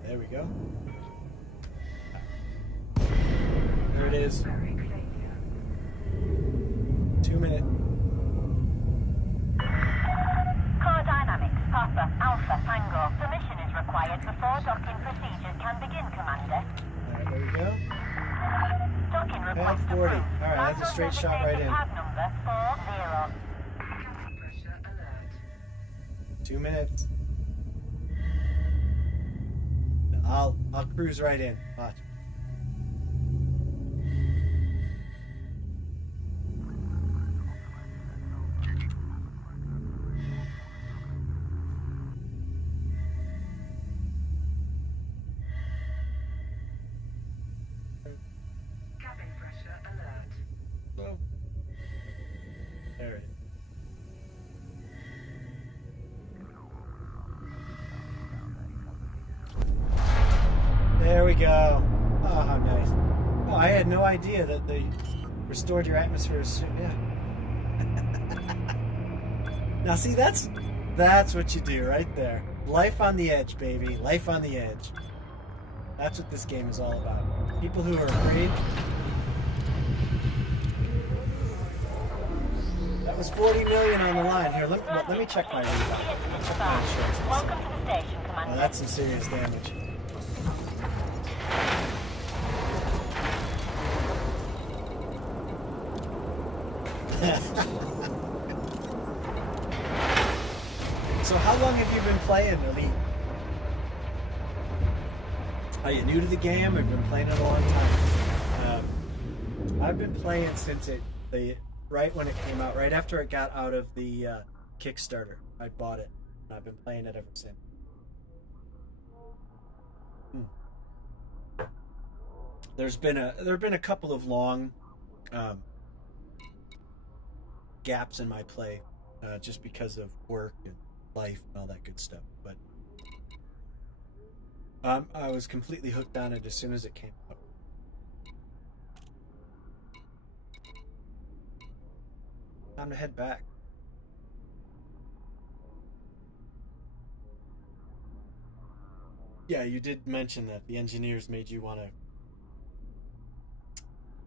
There we go. There it is. Very failure. 2 minutes. Core dynamics, Papa, Alpha, Tango. Permission is required before docking procedures can begin, Commander. Alright, there we go. Docking request Pad 40. approved. Alright, that's a straight shot right in. Pad number 40. Cabin pressure alert. 2 minutes. I'll cruise right in. Watch. Cabin pressure alert. Well, there it is. There we go. Oh, how nice. Oh, I had no idea that they restored your atmosphere as soon. Yeah. Now, see, that's what you do right there. Life on the edge, baby. Life on the edge. That's what this game is all about. People who are afraid. That was 40 million on the line. Here, let me check my recon. Check my insurance. Welcome to the station, Oh, Commander. that's some serious damage. So how long have you been playing Elite? Are you new to the game or have you been playing it a long time? I've been playing since right when it came out, right after it got out of the Kickstarter. I bought it and I've been playing it ever since. There have been a couple of long gaps in my play, just because of work and life and all that good stuff. But I was completely hooked on it as soon as it came out. Time to head back. Yeah, you did mention that the engineers made you want to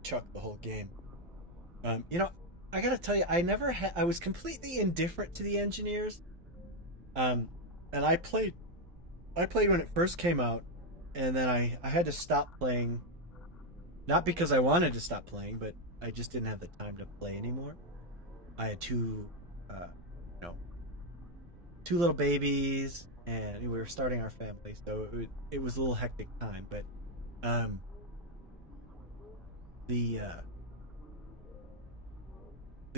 chuck the whole game. You know, I gotta tell you, I was completely indifferent to the engineers. And I played when it first came out, and then I had to stop playing, not because I wanted to stop playing, but I just didn't have the time to play anymore. I had two little babies, and we were starting our family, so it was a little hectic time. But the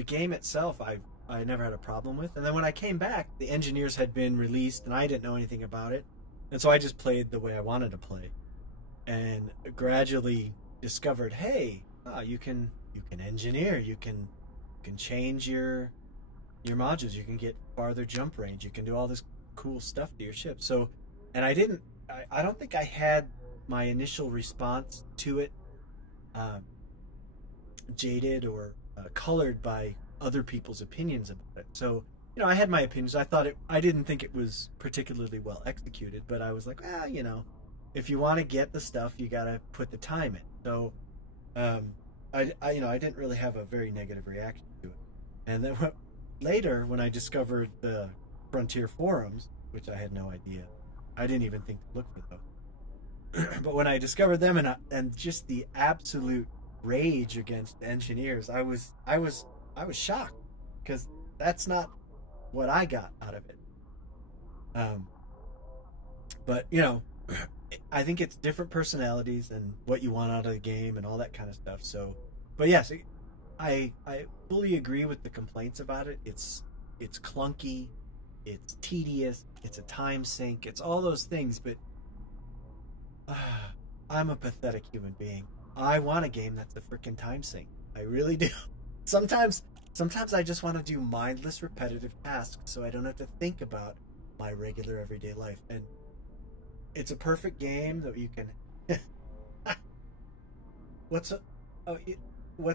game itself, I never had a problem with. And then when I came back, the engineers had been released, and I didn't know anything about it, and so I just played the way I wanted to play, and gradually discovered, hey, you can engineer, you can change your modules, you can get farther jump range, you can do all this cool stuff to your ship. So, and I don't think I had my initial response to it jaded or colored by other people's opinions about it. So, you know, I had my opinions. I didn't think it was particularly well executed, but I was like, you know, if you want to get the stuff, you got to put the time in. So, I didn't really have a very negative reaction to it. And then later, when I discovered the Frontier forums, which I had no idea, I didn't even think to look for those. But when I discovered them and just the absolute rage against engineers, I was shocked, because that's not what I got out of it. But you know, I think it's different personalities and what you want out of the game and all that kind of stuff. So, but yes, I fully agree with the complaints about it. It's clunky, it's tedious, it's a time sink, it's all those things. But I'm a pathetic human being. I want a game that's a freaking time sink. I really do. Sometimes I just want to do mindless, repetitive tasks so I don't have to think about my regular everyday life. And it's a perfect game that you can. What's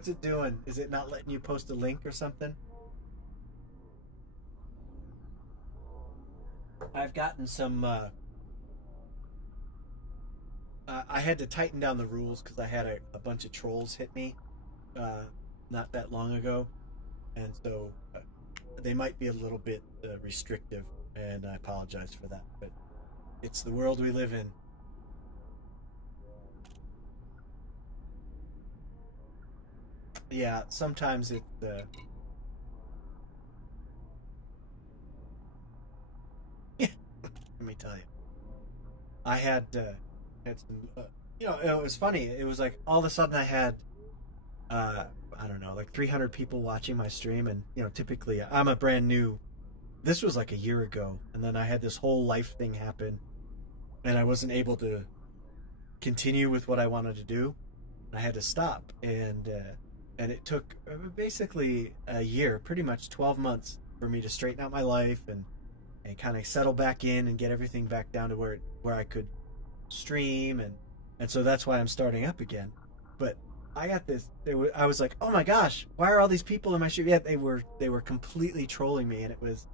it doing? Is it not letting you post a link or something? I've gotten some. I had to tighten down the rules because I had a bunch of trolls hit me not that long ago, and so they might be a little bit restrictive, and I apologize for that. But it's the world we live in. Yeah, sometimes it. Let me tell you, I had some. It was funny. It was like all of a sudden I had, I don't know, like 300 people watching my stream, and typically I'm a brand new. This was like a year ago, and then I had this whole life thing happen, and I wasn't able to continue with what I wanted to do. I had to stop, and it took basically a year, pretty much 12 months, for me to straighten out my life and kind of settle back in and get everything back down to where I could stream, and so that's why I'm starting up again. But I got this. I was like, oh my gosh, why are all these people in my stream? Yeah, they were completely trolling me, and it was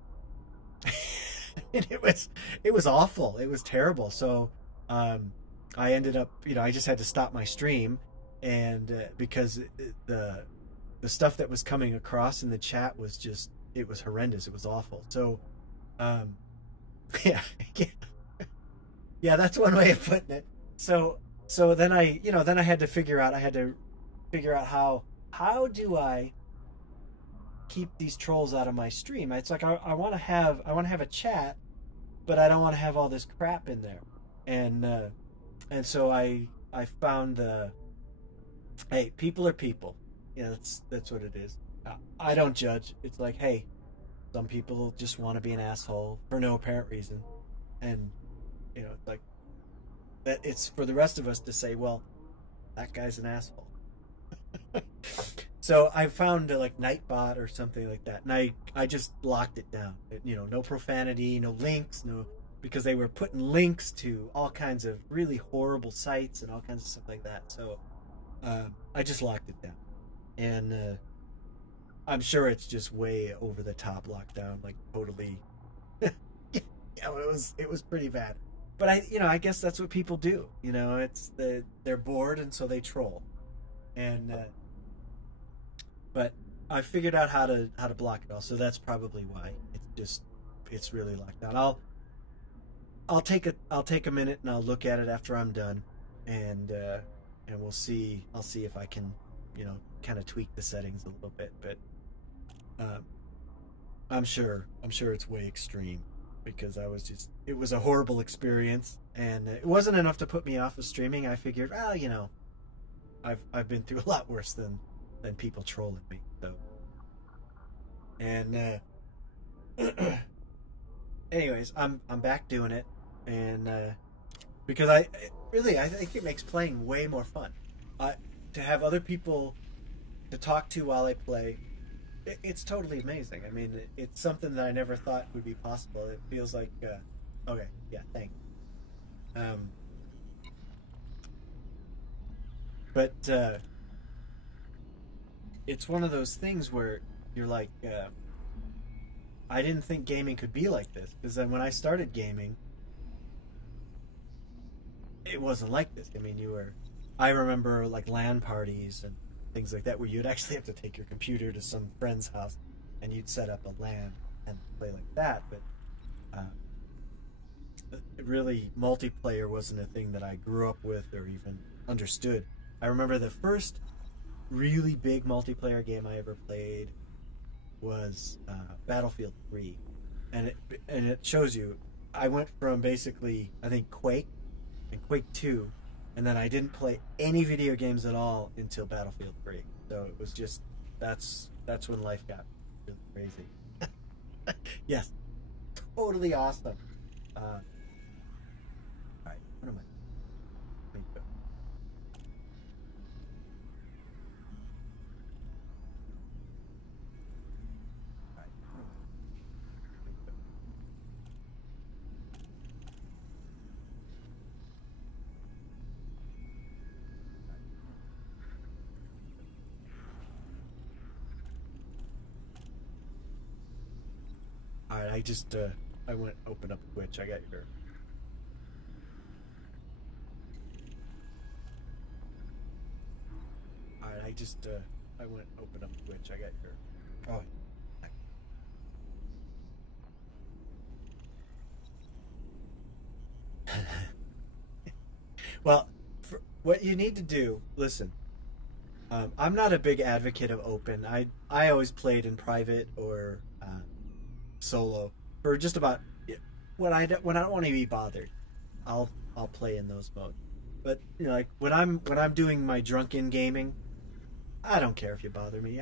it was awful. It was terrible. So I ended up, I just had to stop my stream, and because the stuff that was coming across in the chat was just, it was horrendous. It was awful. So yeah, that's one way of putting it. So then I had to figure out how do I keep these trolls out of my stream. It's like I want to have a chat, but I don't want to have all this crap in there. And so I found hey, people are people. That's what it is. I don't judge. It's like, hey, some people just want to be an asshole for no apparent reason, and it's like that. It's for the rest of us to say, well, that guy's an asshole. So I found like Nightbot or something like that, and I just locked it down. You know, no profanity, no links, no, because they were putting links to all kinds of really horrible sites and all kinds of stuff like that. So I just locked it down, and I'm sure it's just way over the top lockdown, like totally. Yeah, it was pretty bad. But I guess that's what people do. You know, they're bored and so they troll, and but I figured out how to block it all. So that's probably why it's really locked down. I'll take a minute and I'll look at it after I'm done, and we'll see. I'll see if I can, kind of tweak the settings a little bit. But I'm sure it's way extreme, because it was a horrible experience, and it wasn't enough to put me off of streaming. I figured, well, I've been through a lot worse than people trolling me. So, and anyways, I'm back doing it, and because I think it makes playing way more fun. To have other people to talk to while I play, it's totally amazing. I mean, it's something that I never thought would be possible. It feels like, okay, yeah, thanks. But it's one of those things where you're like, I didn't think gaming could be like this, because then when I started gaming, it wasn't like this. I mean, I remember like LAN parties and things like that, where you'd actually have to take your computer to some friend's house and you'd set up a LAN and play like that. But really, multiplayer wasn't a thing that I grew up with or even understood. I remember the first really big multiplayer game I ever played was Battlefield 3, and it shows you I went from basically, I think, Quake and Quake 2, and then I didn't play any video games at all until Battlefield 3. So it was just, that's when life got really crazy. Yes, totally awesome. All right, what am I? Let me go. All right, let me go. Alright, I went open up Twitch. I got your. Alright, I went open up Twitch. I got your. Oh. Well, what you need to do, listen. I'm not a big advocate of open. I always played in private or solo for just about when I don't want to be bothered. I'll play in those modes. But like when I'm doing my drunken gaming, I don't care if you bother me.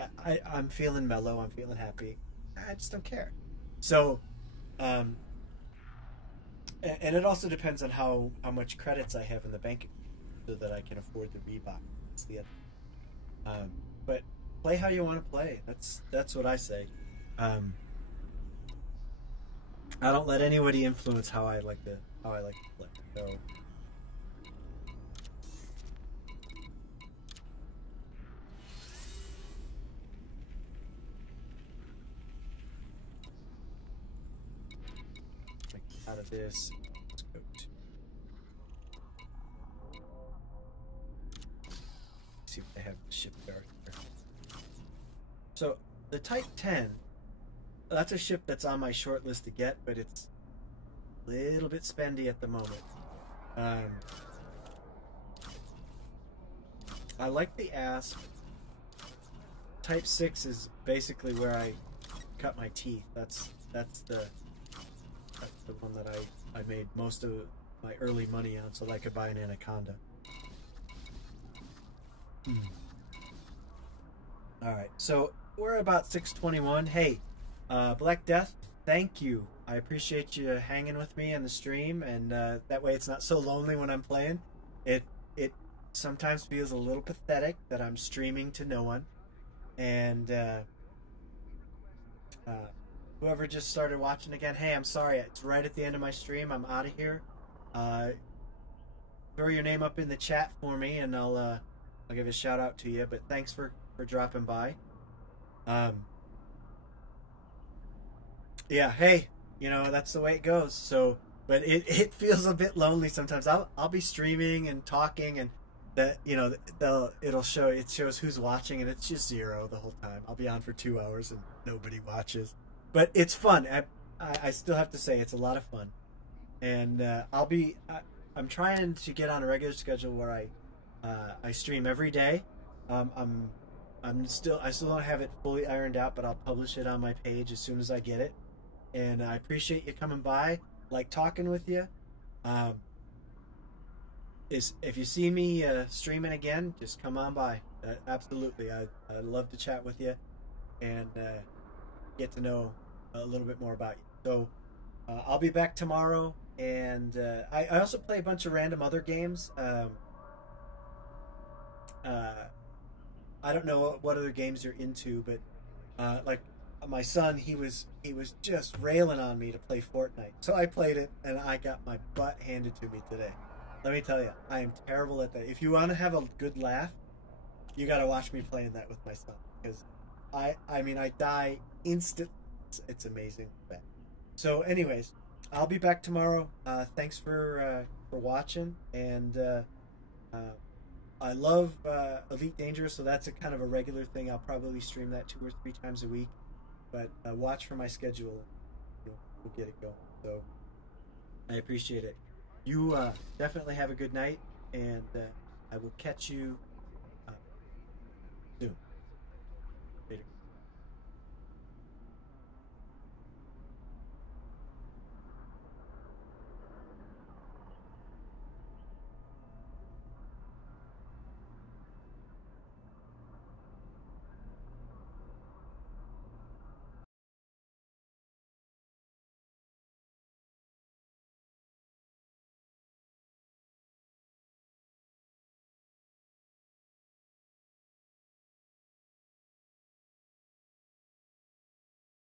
I'm feeling mellow. I'm feeling happy. I just don't care. So, and it also depends on how much credits I have in the bank, so that I can afford the Reebok. That's the other. But play how you want to play. That's what I say. I don't let anybody influence how I like to play. So. Out of this, let's go to. See what they have the ship there. So the Type 10, that's a ship that's on my short list to get, but it's a little bit spendy at the moment. I like the Asp. Type 6 is basically where I cut my teeth. That's the one that I made most of my early money on, so that I could buy an Anaconda. Alright, so we're about 6:21. Hey, Black Death, thank you. I appreciate you hanging with me on the stream, and that way it's not so lonely when I'm playing. It sometimes feels a little pathetic that I'm streaming to no one, And whoever just started watching again, hey, I'm sorry. It's right at the end of my stream. I'm out of here. Throw your name up in the chat for me, and I'll give a shout out to you. But thanks for dropping by. Yeah, hey, you know, that's the way it goes. So, but it feels a bit lonely sometimes. I'll be streaming and talking, and that, you know, it shows who's watching, and it's just 0 the whole time. I'll be on for 2 hours and nobody watches, but it's fun. I still have to say it's a lot of fun, and I'm trying to get on a regular schedule where I stream every day. I still don't have it fully ironed out, but I'll publish it on my page as soon as I get it. And I appreciate you coming by, like talking with you. If you see me streaming again, just come on by. Absolutely, I'd love to chat with you and get to know a little bit more about you. So I'll be back tomorrow, and I also play a bunch of random other games. I don't know what other games you're into, but like my son, he was just railing on me to play Fortnite. So I played it, and I got my butt handed to me today. Let me tell you, I am terrible at that. If you want to have a good laugh, you got to watch me playing that with my son, because I die instantly. It's amazing. So anyways, I'll be back tomorrow. Thanks for watching, and I love Elite Dangerous, so that's a kind of a regular thing. I'll probably stream that 2 or 3 times a week, but watch for my schedule. We'll get it going. So I appreciate it. You definitely have a good night, and I will catch you